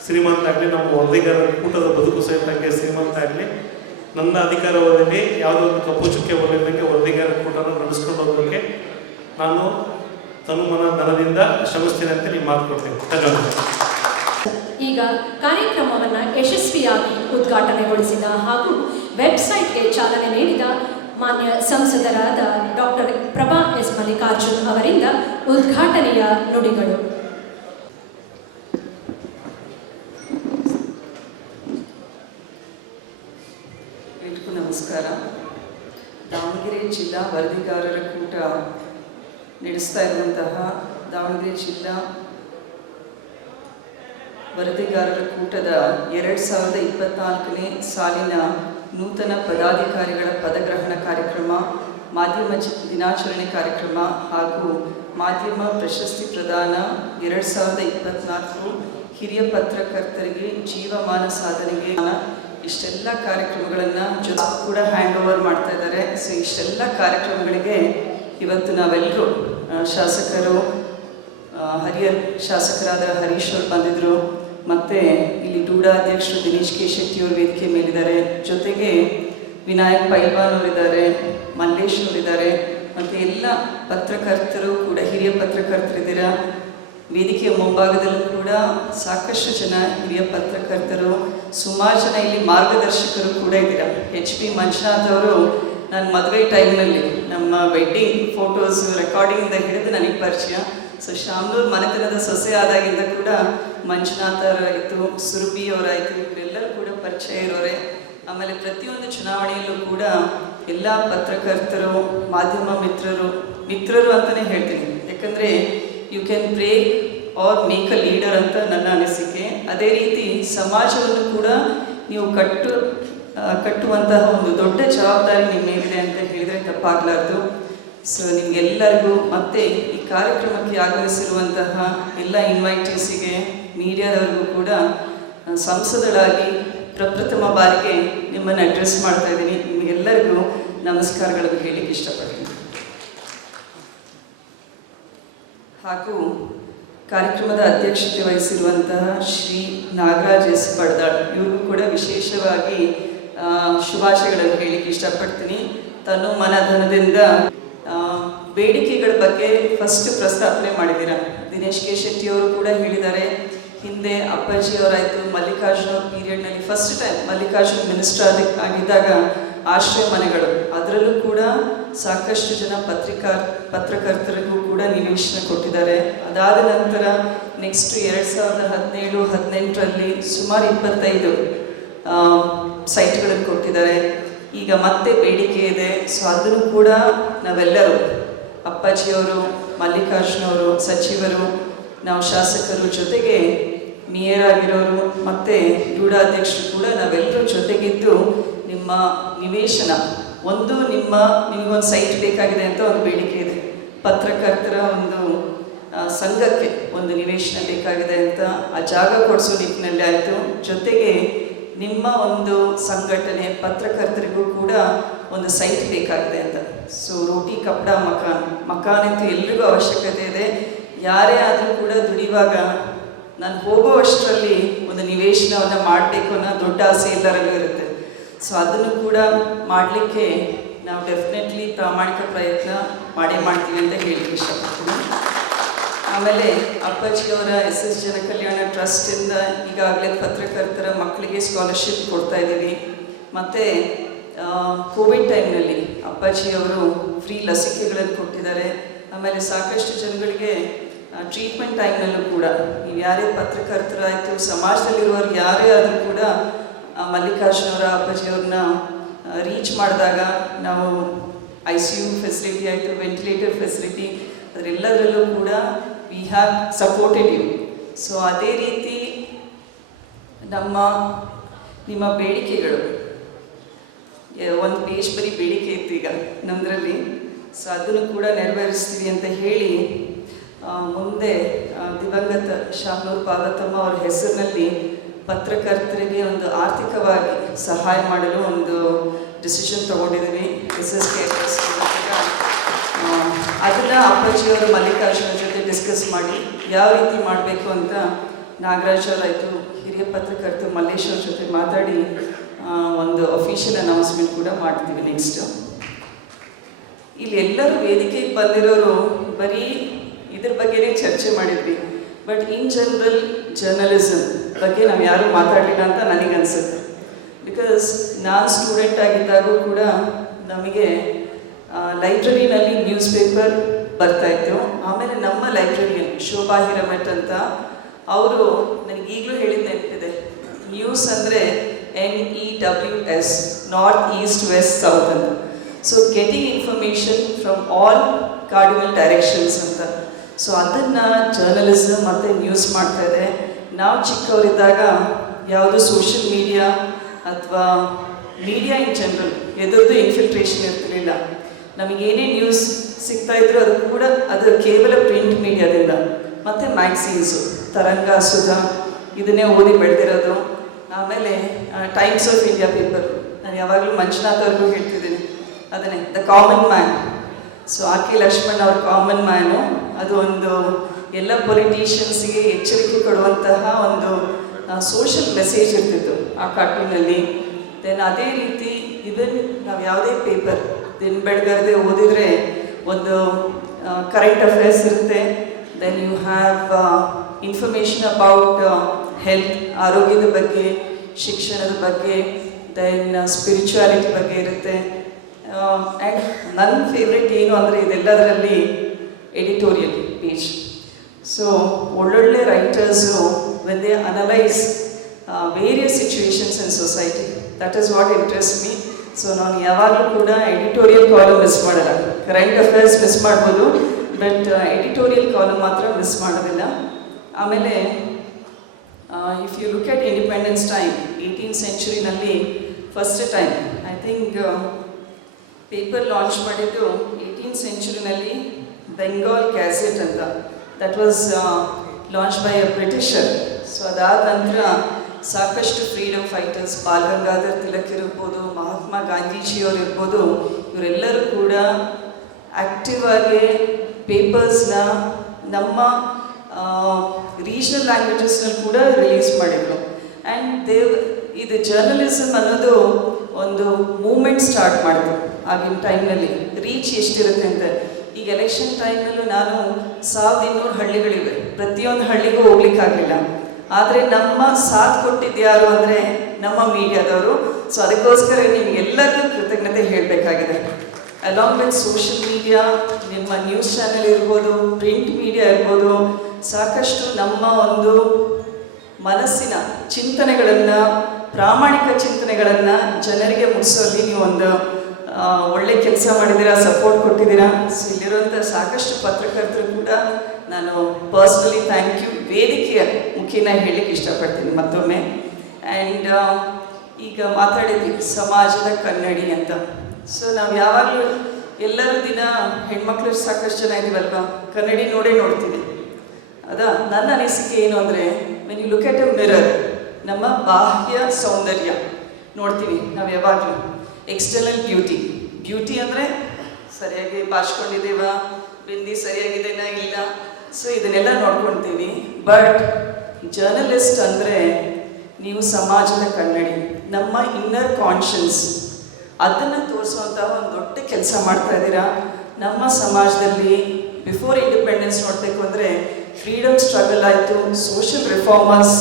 ಶ್ರೀಮಂತ ಆಗಲಿ, ನಮ್ಮ ವರದಿಗಾರರ ಕೂಟದ ಬದುಕು ಸಹಿತಂಗೆ ಶ್ರೀಮಂತ ಆಗಲಿ, ನನ್ನ ಅಧಿಕಾರವಧಿಯಲ್ಲಿ ಯಾವುದೋ ಒಂದು ಕಪ್ಪು ಚುಕ್ಕೆ ಬರಲಿದ್ದಂಗೆ ವರದಿಗಾರರ ಕೂಟನ ನಡೆಸ್ಕೊಂಡು ಹೋಗೋದಕ್ಕೆ ನಾನು ತನುಮನ ಧನದಿಂದ ಶ್ರಮಿಸ್ತೀನಿ ಅಂತ ನೀವು ಮಾತು ಕೊಡ್ತೀನಿ. ಧನ್ಯವಾದ. ಈಗ ಕಾರ್ಯಕ್ರಮವನ್ನು ಯಶಸ್ವಿಯಾಗಿ ಉದ್ಘಾಟನೆಗೊಳಿಸಿದ ಹಾಗೂ ವೆಬ್ಸೈಟ್ಗೆ ಚಾಲನೆ ನೀಡಿದ ಮಾನ್ಯ ಸಂಸದರಾದ ಡಾಕ್ಟರ್ ಪ್ರಭಾ ಎಸ್ ಮಲ್ಲಿಕಾರ್ಜುನ್ ಅವರಿಂದ ಉದ್ಘಾಟನೆಯ ನುಡಿಗಳು. ನಮಸ್ಕಾರ. ದಾವಣಗೆರೆ ಜಿಲ್ಲಾ ವರದಿಗಾರರ ಕೂಟ ನಡೆಸ್ತಾ ಇರುವಂತಹ ದಾವಣಗೆರೆ ಜಿಲ್ಲಾ ವರದಿಗಾರರ ಕೂಟದ 2024ನೇ ಸಾಲಿನ ನೂತನ ಪದಾಧಿಕಾರಿಗಳ ಪದಗ್ರಹಣ ಕಾರ್ಯಕ್ರಮ, ಮಾಧ್ಯಮ ದಿನಾಚರಣೆ ಕಾರ್ಯಕ್ರಮ ಹಾಗೂ ಮಾಧ್ಯಮ ಪ್ರಶಸ್ತಿ ಪ್ರದಾನ 2024 ಹಿರಿಯ ಪತ್ರಕರ್ತರಿಗೆ ಜೀವಮಾನ ಸಾಧನೆಗೆ ಇಷ್ಟೆಲ್ಲ ಕಾರ್ಯಕ್ರಮಗಳನ್ನು ಜೊತೆ ಕೂಡ ಹ್ಯಾಂಡ್ ಓವರ್ ಮಾಡ್ತಾ ಇದ್ದಾರೆ. ಸೊ ಇಷ್ಟೆಲ್ಲ ಕಾರ್ಯಕ್ರಮಗಳಿಗೆ ಇವತ್ತು ನಾವೆಲ್ಲರೂ ಶಾಸಕರು, ಹರಿಹರ್ ಶಾಸಕರಾದ ಹರೀಶ್ ಅವರು ಬಂದಿದ್ದರು, ಮತ್ತು ಇಲ್ಲಿ ಡೂಡಾ ಅಧ್ಯಕ್ಷರು ದಿನೇಶ್ ಕೆ ಶೆಟ್ಟಿ ಅವರು ವೇದಿಕೆ ಮೇಲಿದ್ದಾರೆ, ಜೊತೆಗೆ ವಿನಾಯಕ್ ಪೈಲ್ವಾನ್ ಅವರಿದ್ದಾರೆ, ಮಲ್ಲೇಶ್ ಅವರಿದ್ದಾರೆ, ಮತ್ತು ಎಲ್ಲ ಪತ್ರಕರ್ತರು ಕೂಡ, ಹಿರಿಯ ಪತ್ರಕರ್ತರಿದ್ದೀರಾ. ವೇದಿಕೆಯ ಮುಂಭಾಗದಲ್ಲೂ ಕೂಡ ಸಾಕಷ್ಟು ಜನ ಹಿರಿಯ ಪತ್ರಕರ್ತರು, ಸುಮಾರು ಜನ ಇಲ್ಲಿ ಮಾರ್ಗದರ್ಶಕರು ಕೂಡ ಇದ್ದೀರಾ. HP ಮಂಜುನಾಥ್ ಅವರು ನನ್ನ ಮದುವೆ ಟೈಮ್ನಲ್ಲಿ ನಮ್ಮ ನಮ್ಮ ವೆಡ್ಡಿಂಗ್ ಫೋಟೋಸ್ ರೆಕಾರ್ಡಿಂಗಿಂದ ಹಿಡಿದು ನನಗೆ ಪರಿಚಯ. ಸೊ ಶಾಮ್ನೂರ್ ಮನೆತನದ ಸೊಸೆ ಆದಾಗಿಂದ ಕೂಡ ಮಂಜುನಾಥ್ ಅವರಾಯಿತು, ಸುರಭಿ ಅವರಾಯಿತು, ಇವರೆಲ್ಲರೂ ಕೂಡ ಪರಿಚಯ ಇರೋರೆ. ಆಮೇಲೆ ಪ್ರತಿಯೊಂದು ಚುನಾವಣೆಯಲ್ಲೂ ಕೂಡ ಎಲ್ಲ ಪತ್ರಕರ್ತರು, ಮಾಧ್ಯಮ ಮಿತ್ರರು ಅಂತಲೇ ಹೇಳ್ತೀನಿ. ಯಾಕಂದರೆ you can break or make a leader ಅಂತ ನನ್ನ ಅನಿಸಿಕೆ. ಅದೇ ರೀತಿ ಸಮಾಜವನ್ನು ಕೂಡ ನೀವು ಕಟ್ಟುವಂತಹ ಒಂದು ದೊಡ್ಡ ಜವಾಬ್ದಾರಿ ನಿಮ್ಮ ಮೇಲಿದೆ ಅಂತ ಹೇಳಿದರೆ ತಪ್ಪಾಗಲಾರ್ದು. ಸೊ ನಿಮಗೆಲ್ಲರಿಗೂ ಮತ್ತೆ ಈ ಕಾರ್ಯಕ್ರಮಕ್ಕೆ ಆಗಮಿಸಿರುವಂತಹ ಎಲ್ಲ ಇನ್ವೈಟೀಸಿಗೆ, ಮೀಡಿಯಾದವರಿಗೂ ಕೂಡ ಸಂಸದಳಾಗಿ ಪ್ರಪ್ರಥಮ ಬಾರಿಗೆ ನಿಮ್ಮನ್ನು ಅಡ್ರೆಸ್ ಮಾಡ್ತಾ ಇದ್ದೀನಿ. ನಿಮಗೆಲ್ಲರಿಗೂ ನಮಸ್ಕಾರಗಳನ್ನು ಹೇಳಲಿಕ್ಕೆ ಇಷ್ಟಪಡ್ತೀನಿ. ಹಾಗೂ ಕಾರ್ಯಕ್ರಮದ ಅಧ್ಯಕ್ಷತೆ ವಹಿಸಿರುವಂತಹ ಶ್ರೀ ನಾಗರಾಜ್ ಎಸ್ ಬಡ್ದಾಳ್, ಇವ್ರಿಗೂ ಕೂಡ ವಿಶೇಷವಾಗಿ ಶುಭಾಶಯಗಳನ್ನು ಹೇಳಲಿಕ್ಕೆ ಇಷ್ಟಪಡ್ತೀನಿ. ತನು ಮನಧನದಿಂದ ಬೇಡಿಕೆಗಳ ಬಗ್ಗೆ ಫಸ್ಟ್ ಪ್ರಸ್ತಾಪನೆ ಮಾಡಿದ್ದೀರ. ದಿನೇಶ್ ಕೆ ಶೆಟ್ಟಿಯವರು ಕೂಡ ಹೇಳಿದ್ದಾರೆ. ಹಿಂದೆ ಅಪ್ಪಾಜಿಯವರಾಯಿತು, ಮಲ್ಲಿಕಾರ್ಜುನ ಅವ್ರ ಪೀರಿಯಡ್ನಲ್ಲಿ ಫಸ್ಟ್ ಟೈಮ್ ಮಲ್ಲಿಕಾರ್ಜುನ್ ಮಿನಿಸ್ಟರ್ ಆಗಿದ್ದಾಗ ಆಶ್ರಯ ಮನೆಗಳು, ಅದರಲ್ಲೂ ಕೂಡ ಸಾಕಷ್ಟು ಜನ ಪತ್ರಕರ್ತರಿಗೂ ಕೂಡ ನಿವೇಶನ ಕೊಟ್ಟಿದ್ದಾರೆ. ಅದಾದ ನಂತರ ನೆಕ್ಸ್ಟ್ 2017-18ರಲ್ಲಿ ಸುಮಾರು 25 ಸೈಟ್ಗಳನ್ನು ಕೊಟ್ಟಿದ್ದಾರೆ. ಈಗ ಮತ್ತೆ ಬೇಡಿಕೆ ಇದೆ. ಸೊ ಅದನ್ನು ಕೂಡ ನಾವೆಲ್ಲರೂ, ಅಪ್ಪಾಜಿಯವರು, ಮಲ್ಲಿಕಾರ್ಜುನವರು, ಸಚಿವರು, ನಾವು ಶಾಸಕರು, ಜೊತೆಗೆ ಮೇಯರ್ ಆಗಿರೋರು ಮತ್ತು ರೂಢಾಧ್ಯಕ್ಷರು ಕೂಡ ನಾವೆಲ್ಲರೂ ಜೊತೆಗಿದ್ದು ನಿಮ್ಮ ನಿವೇಶನ ನಿಮಗೊಂದು ಸೈಟ್ ಬೇಕಾಗಿದೆ ಅಂತ ಒಂದು ಬೇಡಿಕೆ ಇದೆ. ಪತ್ರಕರ್ತರ ಒಂದು ಸಂಘಕ್ಕೆ ಒಂದು ನಿವೇಶನ ಬೇಕಾಗಿದೆ ಅಂತ ಆ ಜಾಗ ಕೊಡಿಸೋ ನಿಟ್ಟಿನಲ್ಲಿ ಆಯಿತು. ಜೊತೆಗೆ ನಿಮ್ಮ ಒಂದು ಸಂಘಟನೆ ಪತ್ರಕರ್ತರಿಗೂ ಕೂಡ ಒಂದು ಸೈಟ್ ಬೇಕಾಗಿದೆ ಅಂತ. ಸೊ ರೋಟಿ ಕಪಡ ಮಕಾನ್ ಅಂತೂ ಎಲ್ರಿಗೂ ಅವಶ್ಯಕತೆ ಇದೆ. ಯಾರೇ ಆದರೂ ಕೂಡ ದುಡಿಯುವಾಗ ನಾನು ಹೋಗುವಷ್ಟರಲ್ಲಿ ಒಂದು ನಿವೇಶನವನ್ನು ಮಾಡಬೇಕು ಅನ್ನೋ ದೊಡ್ಡ ಆಸೆ ಎಲ್ಲರಲ್ಲೂ ಇರುತ್ತೆ. ಸೊ ಅದನ್ನು ಕೂಡ ಮಾಡಲಿಕ್ಕೆ ನಾವು ಡೆಫಿನೆಟ್ಲಿ ಪ್ರಾಮಾಣಿಕ ಪ್ರಯತ್ನ ಮಾಡ್ತೀವಿ ಅಂತ ಹೇಳಲಿಕ್ಕೆ ಇಷ್ಟಪಡ್ತೀನಿ. ಆಮೇಲೆ ಅಪ್ಪಾಜಿಯವರ SS ಜನಕಲ್ಯಾಣ ಟ್ರಸ್ಟಿಂದ ಈಗಾಗಲೇ ಪತ್ರಕರ್ತರ ಮಕ್ಕಳಿಗೆ ಸ್ಕಾಲರ್ಶಿಪ್ ಕೊಡ್ತಾ ಇದ್ದೀವಿ. ಮತ್ತು ಕೋವಿಡ್ ಟೈಮ್ನಲ್ಲಿ ಅಪ್ಪಾಜಿಯವರು ಫ್ರೀ ಲಸಿಕೆಗಳನ್ನು ಕೊಟ್ಟಿದ್ದಾರೆ. ಆಮೇಲೆ ಸಾಕಷ್ಟು ಜನಗಳಿಗೆ ಟ್ರೀಟ್ಮೆಂಟ್ ಟೈಮ್ನಲ್ಲೂ ಕೂಡ ನೀವು ಯಾರೇ ಪತ್ರಕರ್ತರಾಯಿತು, ಸಮಾಜದಲ್ಲಿರುವವರು ಯಾರೇ ಆದರೂ ಕೂಡ ಮಲ್ಲಿಕಾರ್ಜುನವರ ಅಪ್ಪಾಜಿಯವ್ರನ್ನ ರೀಚ್ ಮಾಡಿದಾಗ ನಾವು ICU ಫೆಸಿಲಿಟಿ ಆಯಿತು, ವೆಂಟಿಲೇಟರ್ ಫೆಸಿಲಿಟಿ, ಅದರೆಲ್ಲದರಲ್ಲೂ ಕೂಡ we have supported you. So ಅದೇ ರೀತಿ ನಿಮ್ಮ ಬೇಡಿಕೆಗಳು ಒಂದು ಪೇಜ್ ಬರೀ ಬೇಡಿಕೆ ಇತ್ತು ಈಗ ನಮ್ಮದ್ರಲ್ಲಿ. ಸೊ ಅದನ್ನು ಕೂಡ ನೆರವೇರಿಸ್ತೀವಿ ಅಂತ ಹೇಳಿ ಮುಂದೆ ದಿವಂಗತ ಶಾಮ್ನೂರ್ ಪಾರ್ವತಮ್ಮ ಅವರ ಹೆಸರಿನಲ್ಲಿ ಪತ್ರಕರ್ತರಿಗೆ ಒಂದು ಆರ್ಥಿಕವಾಗಿ ಸಹಾಯ ಮಾಡಲು ಒಂದು ಡಿಸಿಷನ್ ತೊಗೊಂಡಿದ್ದೀವಿ. SSK ಅದನ್ನು ಅಪ್ಪಾಜಿಯವರು ಮಲ್ಲಿಕಾರ್ಜುನ ಜೊತೆ ಡಿಸ್ಕಸ್ ಮಾಡಿ ಯಾವ ರೀತಿ ಮಾಡಬೇಕು ಅಂತ ನಾಗರಾಜ್ ಅವರಾಯಿತು, ಹಿರಿಯ ಪತ್ರಕರ್ತರು ಮಲ್ಲೇಶ್ ಅವ್ರ ಜೊತೆ ಮಾತಾಡಿ ಒಂದು ಅಫಿಷಿಯಲ್ ಅನೌನ್ಸ್ಮೆಂಟ್ ಕೂಡ ಮಾಡ್ತೀವಿ ನೆಕ್ಸ್ಟ್. ಇಲ್ಲಿ ಎಲ್ಲರೂ ವೇದಿಕೆಗೆ ಬಂದಿರೋರು ಬರೀ ಇದ್ರ ಬಗ್ಗೆನೇ ಚರ್ಚೆ ಮಾಡಿದ್ವಿ. ಬಟ್ ಇನ್ ಜನರಲ್ ಜರ್ನಲಿಸಮ್ ಬಗ್ಗೆ ನಾವು ಯಾರೂ ಮಾತಾಡಲಿಲ್ಲ ಅಂತ ನನಗನ್ಸುತ್ತೆ. ಬಿಕಾಸ್ ನಾನು ಸ್ಟೂಡೆಂಟ್ ಆಗಿದ್ದಾಗೂ ಕೂಡ ನಮಗೆ ಲೈಬ್ರರಿನಲ್ಲಿ ನ್ಯೂಸ್ ಪೇಪರ್ ಬರ್ತಾಯಿತ್ತು. ಆಮೇಲೆ ನಮ್ಮ ಲೈಬ್ರರಿಯನ್ ಶೋಭಾ ಹಿರಮಠ್ ಅಂತ ಅವರು ನನಗೆ ಈಗಲೂ ಹೇಳಿದ ನೆನಪಿದೆ. ನ್ಯೂಸ್ ಅಂದರೆ NEWS, north east west south ಅಂತ. So getting information from all cardinal directions ಅಂತ. ಸೊ ಅದನ್ನು ಜರ್ನಲಿಸಮ್ ಮತ್ತು ನ್ಯೂಸ್ ಮಾಡ್ತಾಯಿದೆ. ನಾವು ಚಿಕ್ಕವರಿದ್ದಾಗ ಯಾವುದು ಸೋಷಿಯಲ್ ಮೀಡಿಯಾ ಅಥವಾ ಮೀಡಿಯಾ ಇನ್ ಜನರಲ್ ಎದುರದ್ದು ಇನ್ಫಿಲ್ಟ್ರೇಷನ್ ಇರ್ತಿರಲಿಲ್ಲ. ನಮಗೇನೇ ನ್ಯೂಸ್ ಸಿಗ್ತಾಯಿದ್ರು ಅದು ಕೇವಲ ಪ್ರಿಂಟ್ ಮೀಡಿಯಾದಿಂದ ಮತ್ತು ಮ್ಯಾಗ್ಝೀನ್ಸು, ತರಂಗ, ಸುಧಾ, ಇದನ್ನೇ ಓದಿ ಬೆಳೆದಿರೋದು. ಆಮೇಲೆ ಟೈಮ್ಸ್ ಆಫ್ ಇಂಡಿಯಾ ಪೇಪರ್, ನಾನು ಯಾವಾಗಲೂ ಮಂಜುನಾಥ್ ಅವ್ರಿಗೂ ಹೇಳ್ತಿದ್ದೀನಿ ಅದನ್ನೇ, the common man. So RK Laxman ಅವ್ರ ಕಾಮನ್ ಮ್ಯಾನು, ಅದು ಒಂದು ಎಲ್ಲ ಪೊಲಿಟಿಷಿಯನ್ಸ್ಗೆ ಎಚ್ಚರಿಕೆ ಕೊಡುವಂತಹ ಒಂದು ಸೋಷಿಯಲ್ ಮೆಸೇಜ್ ಇರ್ತಿತ್ತು ಆ ಕಾರ್ಟೂನಲ್ಲಿ. ದೆನ್ ಅದೇ ರೀತಿ ಇವನ್ ನಾವು ಯಾವುದೇ ಪೇಪರ್ ದಿನ ಬೆಳಗಾರದೆ ಓದಿದರೆ ಒಂದು ಕರೆಂಟ್ ಅಫೇರ್ಸ್ ಇರುತ್ತೆ. Then you have information about health, ಆರೋಗ್ಯದ ಬಗ್ಗೆ, ಶಿಕ್ಷಣದ ಬಗ್ಗೆ, ದೆನ್ ಸ್ಪಿರಿಚುಯಾಲಿಟಿ ಬಗ್ಗೆ ಇರುತ್ತೆ. ಆ್ಯಂಡ್ ನನ್ನ ಫೇವ್ರೆಟ್ ಏನು ಅಂದರೆ ಇದೆಲ್ಲದರಲ್ಲಿ ಎಡಿಟೋರಿಯಲ್ ಪೇಜ್. ಸೊ ಒಳ್ಳೊಳ್ಳೆ writers when they analyse various situations in society, that is what interest me. So ನಾನು ಯಾವಾಗಲೂ ಕೂಡ ಎಡಿಟೋರಿಯಲ್ ಕಾಲಮ್ ಮಿಸ್ ಮಾಡಲ್ಲ. ಕರೆಂಟ್ ಅಫೇರ್ಸ್ ಮಿಸ್ ಮಾಡ್ಬೋದು, ಬಟ್ ಎಡಿಟೋರಿಯಲ್ ಕಾಲಮ್ ಮಾತ್ರ ಮಿಸ್ ಮಾಡೋದಿಲ್ಲ. ಆಮೇಲೆ if you look at independence time, 18th ಸೆಂಚುರಿನಲ್ಲಿ first time I think paper launch ಮಾಡಿದ್ದು 18th ಸೆಂಚುರಿನಲ್ಲಿ ಬೆಂಗಾಲ್ ಗ್ಯಾಜೆಟ್ ಅಂತ. That was launch by a britisher. So ಅದಾದ ನಂತರ ಸಾಕಷ್ಟು freedom fighters, ball Gangadhar Tilak ಇರ್ಬೋದು, ಮಹಾತ್ಮ ಗಾಂಧೀಜಿಯವರು ಇರ್ಬೋದು, ಇವರೆಲ್ಲರೂ ಕೂಡ ಆ್ಯಕ್ಟಿವ್ ಆಗಿ ಪೇಪರ್ಸ್ನ ನಮ್ಮ ರೀಜನಲ್ ಲ್ಯಾಂಗ್ವೇಜಸ್ನಲ್ಲಿ ಕೂಡ ರಿಲೀಸ್ ಮಾಡಿದರು. ಆ್ಯಂಡ್ ಇದು ಜರ್ನಲಿಸಮ್ ಅನ್ನೋದು ಒಂದು ಮೂಮೆಂಟ್ ಸ್ಟಾರ್ಟ್ ಮಾಡಿದ್ರು ಆಗಿನ ಟೈಮ್ನಲ್ಲಿ. ರೀಚ್ ಎಷ್ಟಿರುತ್ತೆ ಅಂತ, ಈಗ ಎಲೆಕ್ಷನ್ ಟೈಮ್ನಲ್ಲೂ ನಾನು 1200 ಹಳ್ಳಿಗಳಿವೆ, ಪ್ರತಿಯೊಂದು ಹಳ್ಳಿಗೂ ಹೋಗ್ಲಿಕ್ಕಾಗಲಿಲ್ಲ. ಆದರೆ ನಮ್ಮ ಸಾಥ್ ಕೊಟ್ಟಿದ್ದು ಯಾರು ಅಂದರೆ ನಮ್ಮ ಮೀಡಿಯಾದವರು. ಸೊ ಅದಕ್ಕೋಸ್ಕರ ನಿಮಗೆಲ್ಲರಿಗೂ ಕೃತಜ್ಞತೆ ಹೇಳಬೇಕಾಗಿದೆ. ಅಲಾಂಗ್ ವಿತ್ ಸೋಷಿಯಲ್ ಮೀಡಿಯಾ, ನಿಮ್ಮ ನ್ಯೂಸ್ ಚಾನೆಲ್ ಇರ್ಬೋದು, ಪ್ರಿಂಟ್ ಮೀಡಿಯಾ ಇರ್ಬೋದು, ಸಾಕಷ್ಟು ನಮ್ಮ ಒಂದು ಮನಸ್ಸಿನ ಚಿಂತನೆಗಳನ್ನು, ಪ್ರಾಮಾಣಿಕ ಚಿಂತನೆಗಳನ್ನು ಜನರಿಗೆ ಮುಟ್ಟಿಸೋಲ್ಲಿ ನೀವು ಒಂದು ಒಳ್ಳೆ ಕೆಲಸ ಮಾಡಿದ್ದೀರಾ, ಸಪೋರ್ಟ್ ಕೊಟ್ಟಿದ್ದೀರಾ. ಸೊ ಇಲ್ಲಿರುವಂಥ ಸಾಕಷ್ಟು ಪತ್ರಕರ್ತರು ಕೂಡ ನಾನು ಪರ್ಸ್ನಲಿ ಥ್ಯಾಂಕ್ ಯು ವೇದಿಕೆಯ ಮುಖೇನ ಹೇಳಲಿಕ್ಕೆ ಇಷ್ಟಪಡ್ತೀನಿ ಮತ್ತೊಮ್ಮೆ. ಆ್ಯಂಡ್ ಈಗ ಮಾತಾಡಿದ್ವಿ ಸಮಾಜದ ಕನ್ನಡಿ ಅಂತ. ಸೊ ನಾವು ಯಾವಾಗಲೂ ಎಲ್ಲರೂ ದಿನ ಹೆಣ್ಮಕ್ಳು ಸಾಕಷ್ಟು ಜನ ಇದೀವಲ್ವ, ಕನ್ನಡಿ ನೋಡ್ತೀವಿ. ಅದಾ ನನ್ನ ಅನಿಸಿಕೆ ಏನು ಅಂದರೆ, when you look at a mirror, ನಮ್ಮ ಬಾಹ್ಯ ಸೌಂದರ್ಯ ನೋಡ್ತೀವಿ ನಾವು ಯಾವಾಗಲೂ. ಎಕ್ಸ್ಟರ್ನಲ್ ಬ್ಯೂಟಿ ಅಂದರೆ ಸರಿಯಾಗಿ ಬಾಚ್ಕೊಂಡಿದ್ದೇವಾ, ಬಿಂದಿ ಸರಿಯಾಗಿದೆನಾ ಇಲ್ಲ, ಸೊ ಇದನ್ನೆಲ್ಲ ನೋಡ್ಕೊಳ್ತೀವಿ. ಬಟ್ ಜರ್ನಲಿಸ್ಟ್ ಅಂದರೆ ನೀವು ಸಮಾಜದ ಕನ್ನಡಿ, ನಮ್ಮ ಇನ್ನರ್ ಕಾನ್ಷಿಯನ್ಸ್ ಅದನ್ನು ತೋರಿಸುವಂಥ ಒಂದು ದೊಡ್ಡ ಕೆಲಸ ಮಾಡ್ತಾ ಇದ್ದೀರಾ. ನಮ್ಮ ಸಮಾಜದಲ್ಲಿ ಬಿಫೋರ್ ಇಂಡಿಪೆಂಡೆನ್ಸ್ ನೋಡಬೇಕು ಅಂದರೆ ಫ್ರೀಡಮ್ ಸ್ಟ್ರಗಲ್ ಆಯಿತು, ಸೋಷಿಯಲ್ ರಿಫಾರ್ಮರ್ಸ್,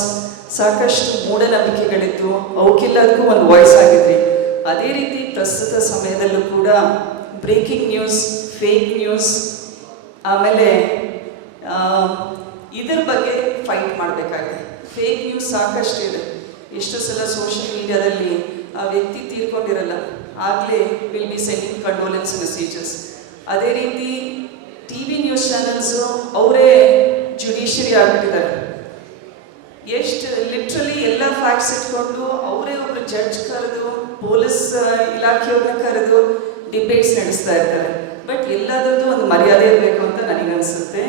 ಸಾಕಷ್ಟು ಮೂಢನಂಬಿಕೆಗಳಿತ್ತು, ಅವಕ್ಕೆಲ್ಲದಕ್ಕೂ ಒಂದು ವಾಯ್ಸ್ ಆಗಿದ್ರಿ. ಅದೇ ರೀತಿ ಪ್ರಸ್ತುತ ಸಮಯದಲ್ಲೂ ಕೂಡ ಬ್ರೇಕಿಂಗ್ ನ್ಯೂಸ್, ಫೇಕ್ ನ್ಯೂಸ್, ಆಮೇಲೆ ಇದರ ಬಗ್ಗೆ ಫೈಟ್ ಮಾಡಬೇಕಾಗಿದೆ. ಫೇಕ್ ನ್ಯೂಸ್ ಸಾಕಷ್ಟು ಇದೆ. ಎಷ್ಟು ಸಲ ಸೋಷಿಯಲ್ ಮೀಡಿಯಾದಲ್ಲಿ ಆ ವ್ಯಕ್ತಿ ತೀರ್ಕೊಂಡಿರಲ್ಲ, ಆಗಲೇ will be sending condolence messages. ಅದೇ ರೀತಿ ಟಿ ವಿ ನ್ಯೂಸ್ ಚಾನಲ್ಸು ಅವರೇ ಜುಡಿಷಿಯರಿ ಆಗಿಬಿಟ್ಟಿದ್ದಾರೆ. ಎಷ್ಟು ಲಿಟ್ರಲಿ ಎಲ್ಲ ಫ್ಯಾಕ್ಟ್ಸ್ ಇಟ್ಕೊಂಡು ಅವರೇ ಒಬ್ಬರು ಜಡ್ಜ್ ಕರೆದು, ಪೊಲೀಸ್ ಇಲಾಖೆಯವ್ರನ್ನ ಕರೆದು ಡಿಬೇಟ್ಸ್ ನಡೆಸ್ತಾ ಇರ್ತಾರೆ. ಬಟ್ ಎಲ್ಲದರದ್ದು ಒಂದು ಮರ್ಯಾದೆ ಇರಬೇಕು ಅಂತ ನನಗನ್ಸುತ್ತೆ.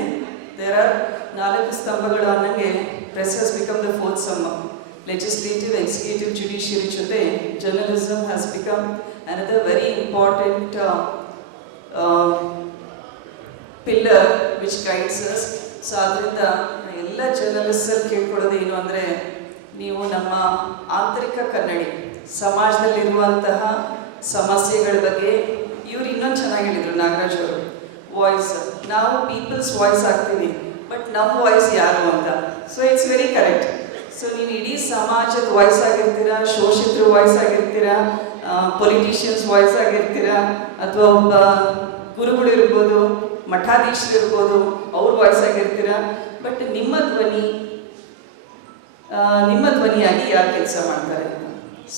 ದೇರ್ ಆರ್ 4 ಸ್ತಂಭಗಳು ಅನ್ನಂಗೆ press has become the 4th ಸ್ತಂಭ. ಲೆಜಿಸ್ಲೇಟಿವ್, ಎಕ್ಸಿಕ್ಯೂಟಿವ್, ಜುಡಿಷಿಯರಿ ಜೊತೆ journalism has become another very important pillar which guides us. So ಆದ್ದರಿಂದ ಎಲ್ಲ ಜರ್ನಲಿಸ್ಟಲ್ಲಿ ಕೇಳ್ಕೊಳ್ಳೋದು ಏನು ಅಂದರೆ, ನೀವು ನಮ್ಮ ಆಂತರಿಕ ಕನ್ನಡಿ, ಸಮಾಜದಲ್ಲಿರುವಂತಹ ಸಮಸ್ಯೆಗಳ ಬಗ್ಗೆ ಇವ್ರು ಇನ್ನೊಂದು ಚೆನ್ನಾಗಿ ಹೇಳಿದರು ನಾಗರಾಜ್ ಅವರು, ವಾಯ್ಸ್. ನಾವು ಪೀಪಲ್ಸ್ ವಾಯ್ಸ್ ಆಗ್ತೀವಿ, ಬಟ್ ನಮ್ಮ ವಾಯ್ಸ್ ಯಾರು ಅಂತ. So it's very correct. So ನೀವು ಇಡೀ ಸಮಾಜದ ವಾಯ್ಸ್ ಆಗಿರ್ತೀರಾ, ಶೋಷಿತರ ವಾಯ್ಸ್ ಆಗಿರ್ತೀರಾ, ಪೊಲಿಟಿಷಿಯನ್ಸ್ ವಾಯ್ಸ್ ಆಗಿರ್ತೀರಾ, ಅಥವಾ ಒಬ್ಬ ಗುರುಗಳು ಇರ್ಬೋದು, ಮಠಾಧೀಶರು ಇರ್ಬೋದು, ಅವ್ರ ವಾಯ್ಸ್ ಆಗಿರ್ತೀರಾ. ಬಟ್ ನಿಮ್ಮ ಧ್ವನಿಯಾಗಿ ಯಾರು ಕೆಲಸ ಮಾಡ್ತಾರೆ.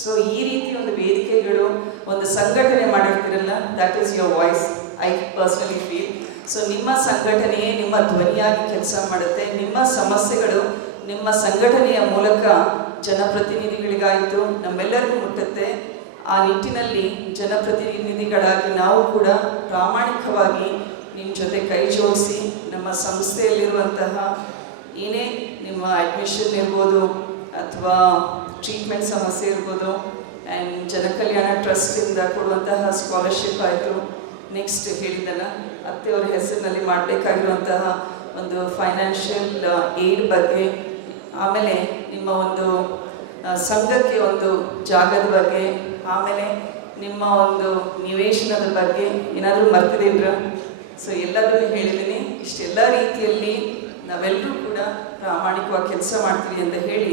ಸೊ ಈ ರೀತಿ ಒಂದು ವೇದಿಕೆಗಳು, ಒಂದು ಸಂಘಟನೆ ಮಾಡಿರ್ತೀರಲ್ಲ, that is your voice, I personally feel. So ನಿಮ್ಮ ಸಂಘಟನೆಯೇ ನಿಮ್ಮ ಧ್ವನಿಯಾಗಿ ಕೆಲಸ ಮಾಡುತ್ತೆ. ನಿಮ್ಮ ಸಮಸ್ಯೆಗಳು ನಿಮ್ಮ ಸಂಘಟನೆಯ ಮೂಲಕ ಜನಪ್ರತಿನಿಧಿಗಳಿಗಾಯಿತು ನಮ್ಮೆಲ್ಲರಿಗೂ ಮುಟ್ಟುತ್ತೆ. ಆ ನಿಟ್ಟಿನಲ್ಲಿ ಜನಪ್ರತಿನಿಧಿಗಳಾಗಿ ನಾವು ಕೂಡ ಪ್ರಾಮಾಣಿಕವಾಗಿ ನಿಮ್ಮ ಜೊತೆ ಕೈ ಜೋಡಿಸಿ ನಮ್ಮ ಸಂಸ್ಥೆಯಲ್ಲಿರುವಂತಹ ಏನೇ ನಿಮ್ಮ ಅಡ್ಮಿಷನ್ ಇರ್ಬೋದು ಅಥವಾ ಟ್ರೀಟ್ಮೆಂಟ್ ಸಮಸ್ಯೆ ಇರ್ಬೋದು, ಆ್ಯಂಡ್ ಜನಕಲ್ಯಾಣ ಟ್ರಸ್ಟಿಂದ ಕೊಡುವಂತಹ ಸ್ಕಾಲರ್ಶಿಪ್ ಆಯಿತು, ನೆಕ್ಸ್ಟ್ ಹೇಳಿದ್ದಲ್ಲ ಅತ್ತೆಯವರ ಹೆಸರಿನಲ್ಲಿ ಮಾಡಬೇಕಾಗಿರುವಂತಹ ಒಂದು ಫೈನಾನ್ಷಿಯಲ್ ಏಡ್ ಬಗ್ಗೆ, ಆಮೇಲೆ ನಿಮ್ಮ ಒಂದು ಸಂಘಕ್ಕೆ ಒಂದು ಜಾಗದ ಬಗ್ಗೆ, ಆಮೇಲೆ ನಿಮ್ಮ ಒಂದು ನಿವೇಶನದ ಬಗ್ಗೆ ಏನಾದರೂ ಮರ್ತಿದ್ದೀನ್ರ? ಸೊ ಎಲ್ಲದನ್ನು ಹೇಳಿದ್ದೀನಿ. ಇಷ್ಟೆಲ್ಲ ರೀತಿಯಲ್ಲಿ ನಾವೆಲ್ಲರೂ ಕೂಡ ಪ್ರಾಮಾಣಿಕವಾಗಿ ಕೆಲಸ ಮಾಡ್ತೀವಿ ಅಂತ ಹೇಳಿ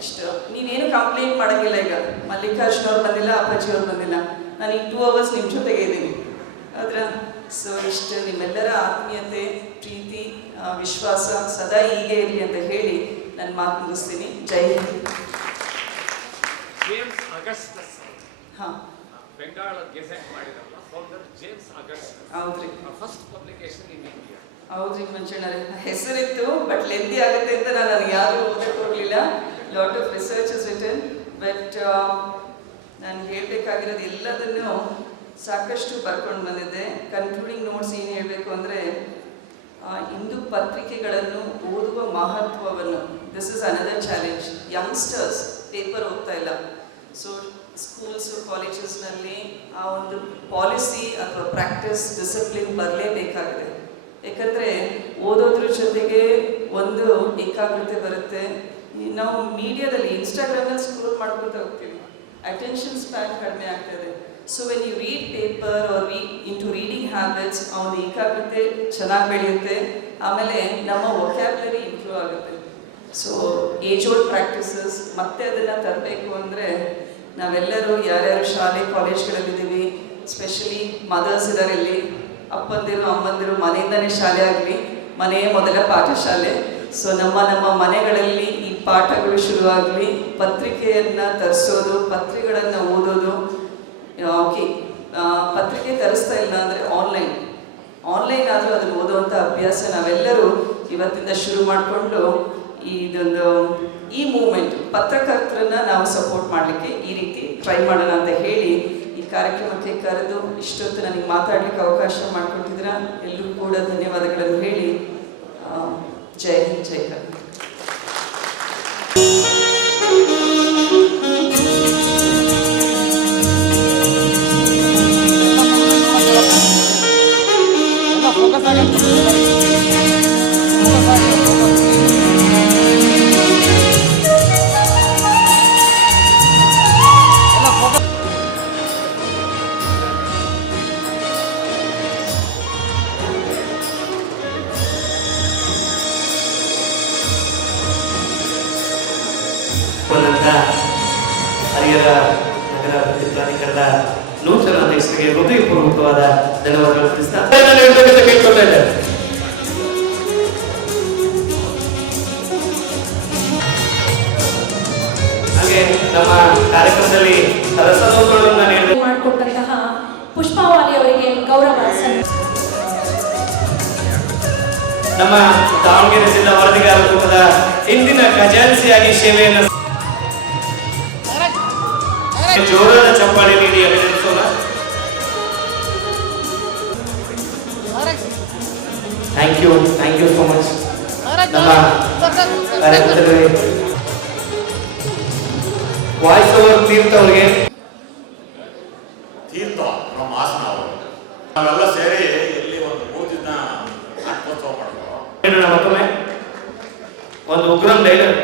ಇಷ್ಟು. ನೀವೇನು ಕಂಪ್ಲೇಂಟ್ ಮಾಡೋಂಗಿಲ್ಲ. ಈಗ ಮಲ್ಲಿಕಾರ್ಜುನ್ ಅವ್ರು ಬಂದಿಲ್ಲ, ಅಪ್ಪಾಜಿ ಅವ್ರು ಬಂದಿಲ್ಲ, ನಾನೀಗ 2 ಅವರ್ಸ್ ನಿಮ್ಮ ಜೊತೆಗೆ ಇದ್ದೀನಿ ಆದ್ರೆ ಸೊ ಇಷ್ಟು ನಿಮ್ಮೆಲ್ಲರ ಆತ್ಮೀಯತೆ ಪ್ರೀತಿ ವಿಶ್ವಾಸ ಸದಾ ಹೀಗೆ ಇರಲಿ ಅಂತ ಹೇಳಿ ನನ್ನ ಮಾತು ಮುಗಿಸ್ತೀನಿ. ಜೈ ಹಿಂದ್. ಜೇಮ್ಸ್ ಅಗಸ್ಟಸ್ ಹಾಂ ಬೆಂಗಾಳ ಗೆಜೆಟ್ ಮಾಡಿರಲ್ಲ ಫೌಂಡರ್ ಜೇಮ್ಸ್ ಅಗಸ್ಟಸ್. ಹೌದ್ರಿ. First publication in India. ಹೌದ್ರಿ ಮಂಜಣ್ಣರೇ, ಹೆಸರಿತ್ತು ಬಟ್ ಲೆಂದಿ ಆಗುತ್ತೆ ಅಂತ ನಾನು ನನಗೆ ಯಾರು ಓದಕ್ಕೆ ಹೋಗಲಿಲ್ಲ. Lot of research is return but ನಾನು ಹೇಳಬೇಕಾಗಿರೋದು ಎಲ್ಲದನ್ನು ಸಾಕಷ್ಟು ಬರ್ಕೊಂಡು ಬಂದಿದ್ದೆ. ಕನ್ಕ್ಲೂಡಿಂಗ್ ನೋಟ್ಸ್ ಏನು ಹೇಳಬೇಕು ಅಂದರೆ ಇಂದು ಪತ್ರಿಕೆಗಳನ್ನು ಓದುವ ಮಹತ್ವವನ್ನು, this is another challenge. Youngsters paper ಓದ್ತಾ ಇಲ್ಲ. ಸೊ ಸ್ಕೂಲ್ಸು ಕಾಲೇಜಸ್ನಲ್ಲಿ ಆ ಒಂದು ಪಾಲಿಸಿ ಅಥವಾ ಪ್ರಾಕ್ಟೀಸ್ ಡಿಸಿಪ್ಲಿನ್ ಬರಲೇಬೇಕಾಗಿದೆ. ಯಾಕಂದರೆ ಓದೋದ್ರ ಜೊತೆಗೆ ಒಂದು ಏಕಾಗ್ರತೆ ಬರುತ್ತೆ. ನಾವು ಮೀಡಿಯಾದಲ್ಲಿ ಇನ್ಸ್ಟಾಗ್ರಾಮಲ್ಲಿ ಸ್ಕ್ರೋಲ್ ಮಾಡ್ಕೊತ ಹೋಗ್ತೀವಿ, ಅಟೆನ್ಷನ್ ಸ್ಪ್ಯಾನ್ ಕಡಿಮೆ ಆಗ್ತದೆ. So when you read paper or into reading habits ಆ ಒಂದು ಏಕಾಗ್ರತೆ ಚೆನ್ನಾಗಿ ಬೆಳೆಯುತ್ತೆ. ಆಮೇಲೆ ನಮ್ಮ ವೊಕ್ಯಾಬ್ಯುಲರಿ ಇಂಪ್ರೂವ್ ಆಗುತ್ತೆ. ಸೊ ಏಜ್ ಓಲ್ಡ್ ಪ್ರಾಕ್ಟೀಸಸ್ ಮತ್ತೆ ಅದನ್ನು ತರಬೇಕು ಅಂದರೆ ನಾವೆಲ್ಲರೂ ಯಾರ್ಯಾರು ಶಾಲೆ ಕಾಲೇಜ್ಗಳಲ್ಲಿದ್ದೀವಿ, ಸ್ಪೆಷಲಿ ಮದರ್ಸ್ ಇದ್ದಾರೆ ಇಲ್ಲಿ, ಅಪ್ಪಂದಿರು ಅಮ್ಮಂದಿರು ಮನೆಯಿಂದನೇ ಶಾಲೆ ಆಗಲಿ, ಮನೆಯೇ ಮೊದಲ ಪಾಠಶಾಲೆ. ಸೊ ನಮ್ಮ ಮನೆಗಳಲ್ಲಿ ಈ ಪಾಠಗಳು ಶುರುವಾಗಲಿ. ಪತ್ರಿಕೆಯನ್ನು ತರಿಸೋದು, ಪತ್ರಿಕೆಗಳನ್ನು ಓದೋದು. ಓಕೆ, ಪತ್ರಿಕೆ ತರಿಸ್ತಾ ಇಲ್ಲ ಅಂದರೆ ಆನ್ಲೈನ್ ಆದರೂ ಅದನ್ನು ಓದುವಂಥ ಅಭ್ಯಾಸ ನಾವೆಲ್ಲರೂ ಇವತ್ತಿಂದ ಶುರು ಮಾಡಿಕೊಂಡು ಈ ಮೂವ್ಮೆಂಟ್ ಪತ್ರಕರ್ತರನ್ನ ನಾವು ಸಪೋರ್ಟ್ ಮಾಡಲಿಕ್ಕೆ ಈ ರೀತಿ ಟ್ರೈ ಮಾಡೋಣ ಅಂತ ಹೇಳಿ ಈ ಕಾರ್ಯಕ್ರಮಕ್ಕೆ ಕರೆದು ಇಷ್ಟೊತ್ತು ನನಗೆ ಮಾತಾಡಲಿಕ್ಕೆ ಅವಕಾಶ ಮಾಡಿಕೊಟ್ಟಿದ್ದೀರಾ. ಎಲ್ಲರೂ ಕೂಡ ಧನ್ಯವಾದಗಳನ್ನು ಹೇಳಿ ಜೈ ಹಿಂದ್, ಜೈ ಕರ್ನಾಟಕ. ಹರಿಹರ ನಗರ ಅಭಿವೃದ್ಧಿ ಪ್ರಾಧಿಕಾರದ ನೂತನ ಅಧ್ಯಕ್ಷರಿಗೆ ಹೃದಯಪೂರ್ವಕವಾದ ಧನ್ಯವಾದಗಳು ತಿಳಿಸ್ತಾ ಕೇಳ್ಕೊಳ್ತಾ ಇದ್ದಾರೆ. ಹಾಗೆ ನಮ್ಮ ಕಾರ್ಯಕ್ರಮದಲ್ಲಿ ರಸದೋಗಳನ್ನು ಮಾಡಿಕೊಟ್ಟಂತಹ ಪುಷ್ಪಾವಾಲಿ ಅವರಿಗೆ ಗೌರವ. ನಮ್ಮ ದಾವಣಗೆರೆ ಜಿಲ್ಲಾ ವರದಿಗಾರರ ಕೂಟದ ಇಂದಿನ ಖಜಾನ್ಸಿಯಾಗಿ ಸೇವೆಯನ್ನು ಜೋರಾದ ಚಪ್ಪಾಳೆ ನೀಡಿ ಅಭಿನಂದಿಸೋಣ. Thank you so much. ನಮ್ಮ ಕಾರ್ಯಕ್ರಮದಲ್ಲಿ ವಾಯ್ಸ್ ಓವರ್ ತೀರ್ಥ ಅವರಿಗೆ ನಮ್ಮ ಹಾಸನ ಅವರು ನಾವೆಲ್ಲ ಸೇರಿ ಇಲ್ಲಿ ಒಂದು 3 ದಿನ ನಾಟಕೋತ್ಸವ ಮಾಡಿದ್ರು. ಮತ್ತೊಮ್ಮೆ ಒಂದು ಉಗ್ರಂ ಡೈಲರ್.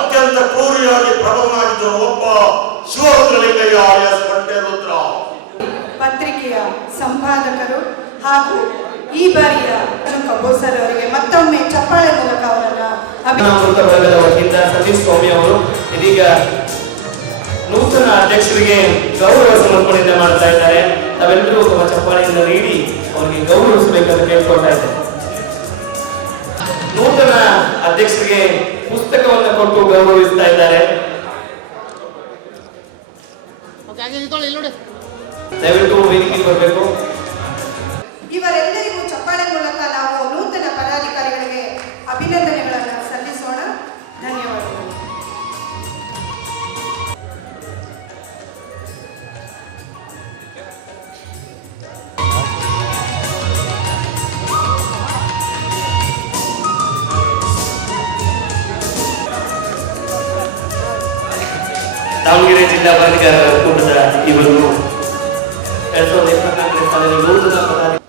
ಅತ್ಯಂತ ಕ್ರೂರಿಯಾಗಿ ಪ್ರಬಲನಾಗಿದ್ದ ಒಬ್ಬ ಶಿವರುದ್ರಲಿಂಗಯ್ಯ ಆಲಿಯಾಸ್ ಬಂಟೇರುದ್ರ ಪತ್ರಿಕೆಯ ಸಂಪಾದಕರು ಹಾಗೂ ಈ ಬಾರಿಯ ಕಬೋಸರ್ ಅವರಿಗೆ ಮತ್ತೊಮ್ಮೆ ಚಪ್ಪಾಳೆ ಮೂಲಕ ಅವರನ್ನ ಬಳಗದ ವತಿಯಿಂದ ಸತೀಶ್ ಸ್ವಾಮಿ ಅವರು ಇದೀಗ ನೂತನ ಅಧ್ಯಕ್ಷರಿಗೆ ಗೌರವ ಸಮರ್ಪಣೆಯಿಂದ ಮಾಡ್ತಾ ಇದ್ದಾರೆ. ತಾವೆಲ್ಲರೂ ತಮ್ಮ ಚಪ್ಪಾಳೆಯಿಂದ ನೀಡಿ ಅವರಿಗೆ ಗೌರವಿಸಬೇಕಂತ ಕೇಳ್ಕೊಳ್ತಾ ಇದ್ದಾರೆ. ನೂತನ ಅಧ್ಯಕ್ಷರಿಗೆ ಪುಸ್ತಕವನ್ನು ಕೊಟ್ಟು ಗೌರವಿಸ್ತಾ ಇದ್ದಾರೆ. ದಯವಿಟ್ಟು ವೇದಿಕೆಗೆ ಬರಬೇಕು. ಇವರೆಲ್ಲರಿಗೂ ಚಪ್ಪಾಳೆ ಮೂಲಕ ನಾವು ನೂತನ ಪದಾಧಿಕಾರಿಗಳಿಗೆ ಅಭಿನಂದನೆಗಳನ್ನು ಸಲ್ಲಿಸೋಣ. ಧನ್ಯವಾದಗಳು. ದಾವಣಗೆರೆ ಜಿಲ್ಲಾ ವರದಿಗಾರರ ಕೂಟದ ಇವರು 2024 ಸಾಲಿನ ನೂತನ ಪದಾಧಿಕಾರಿ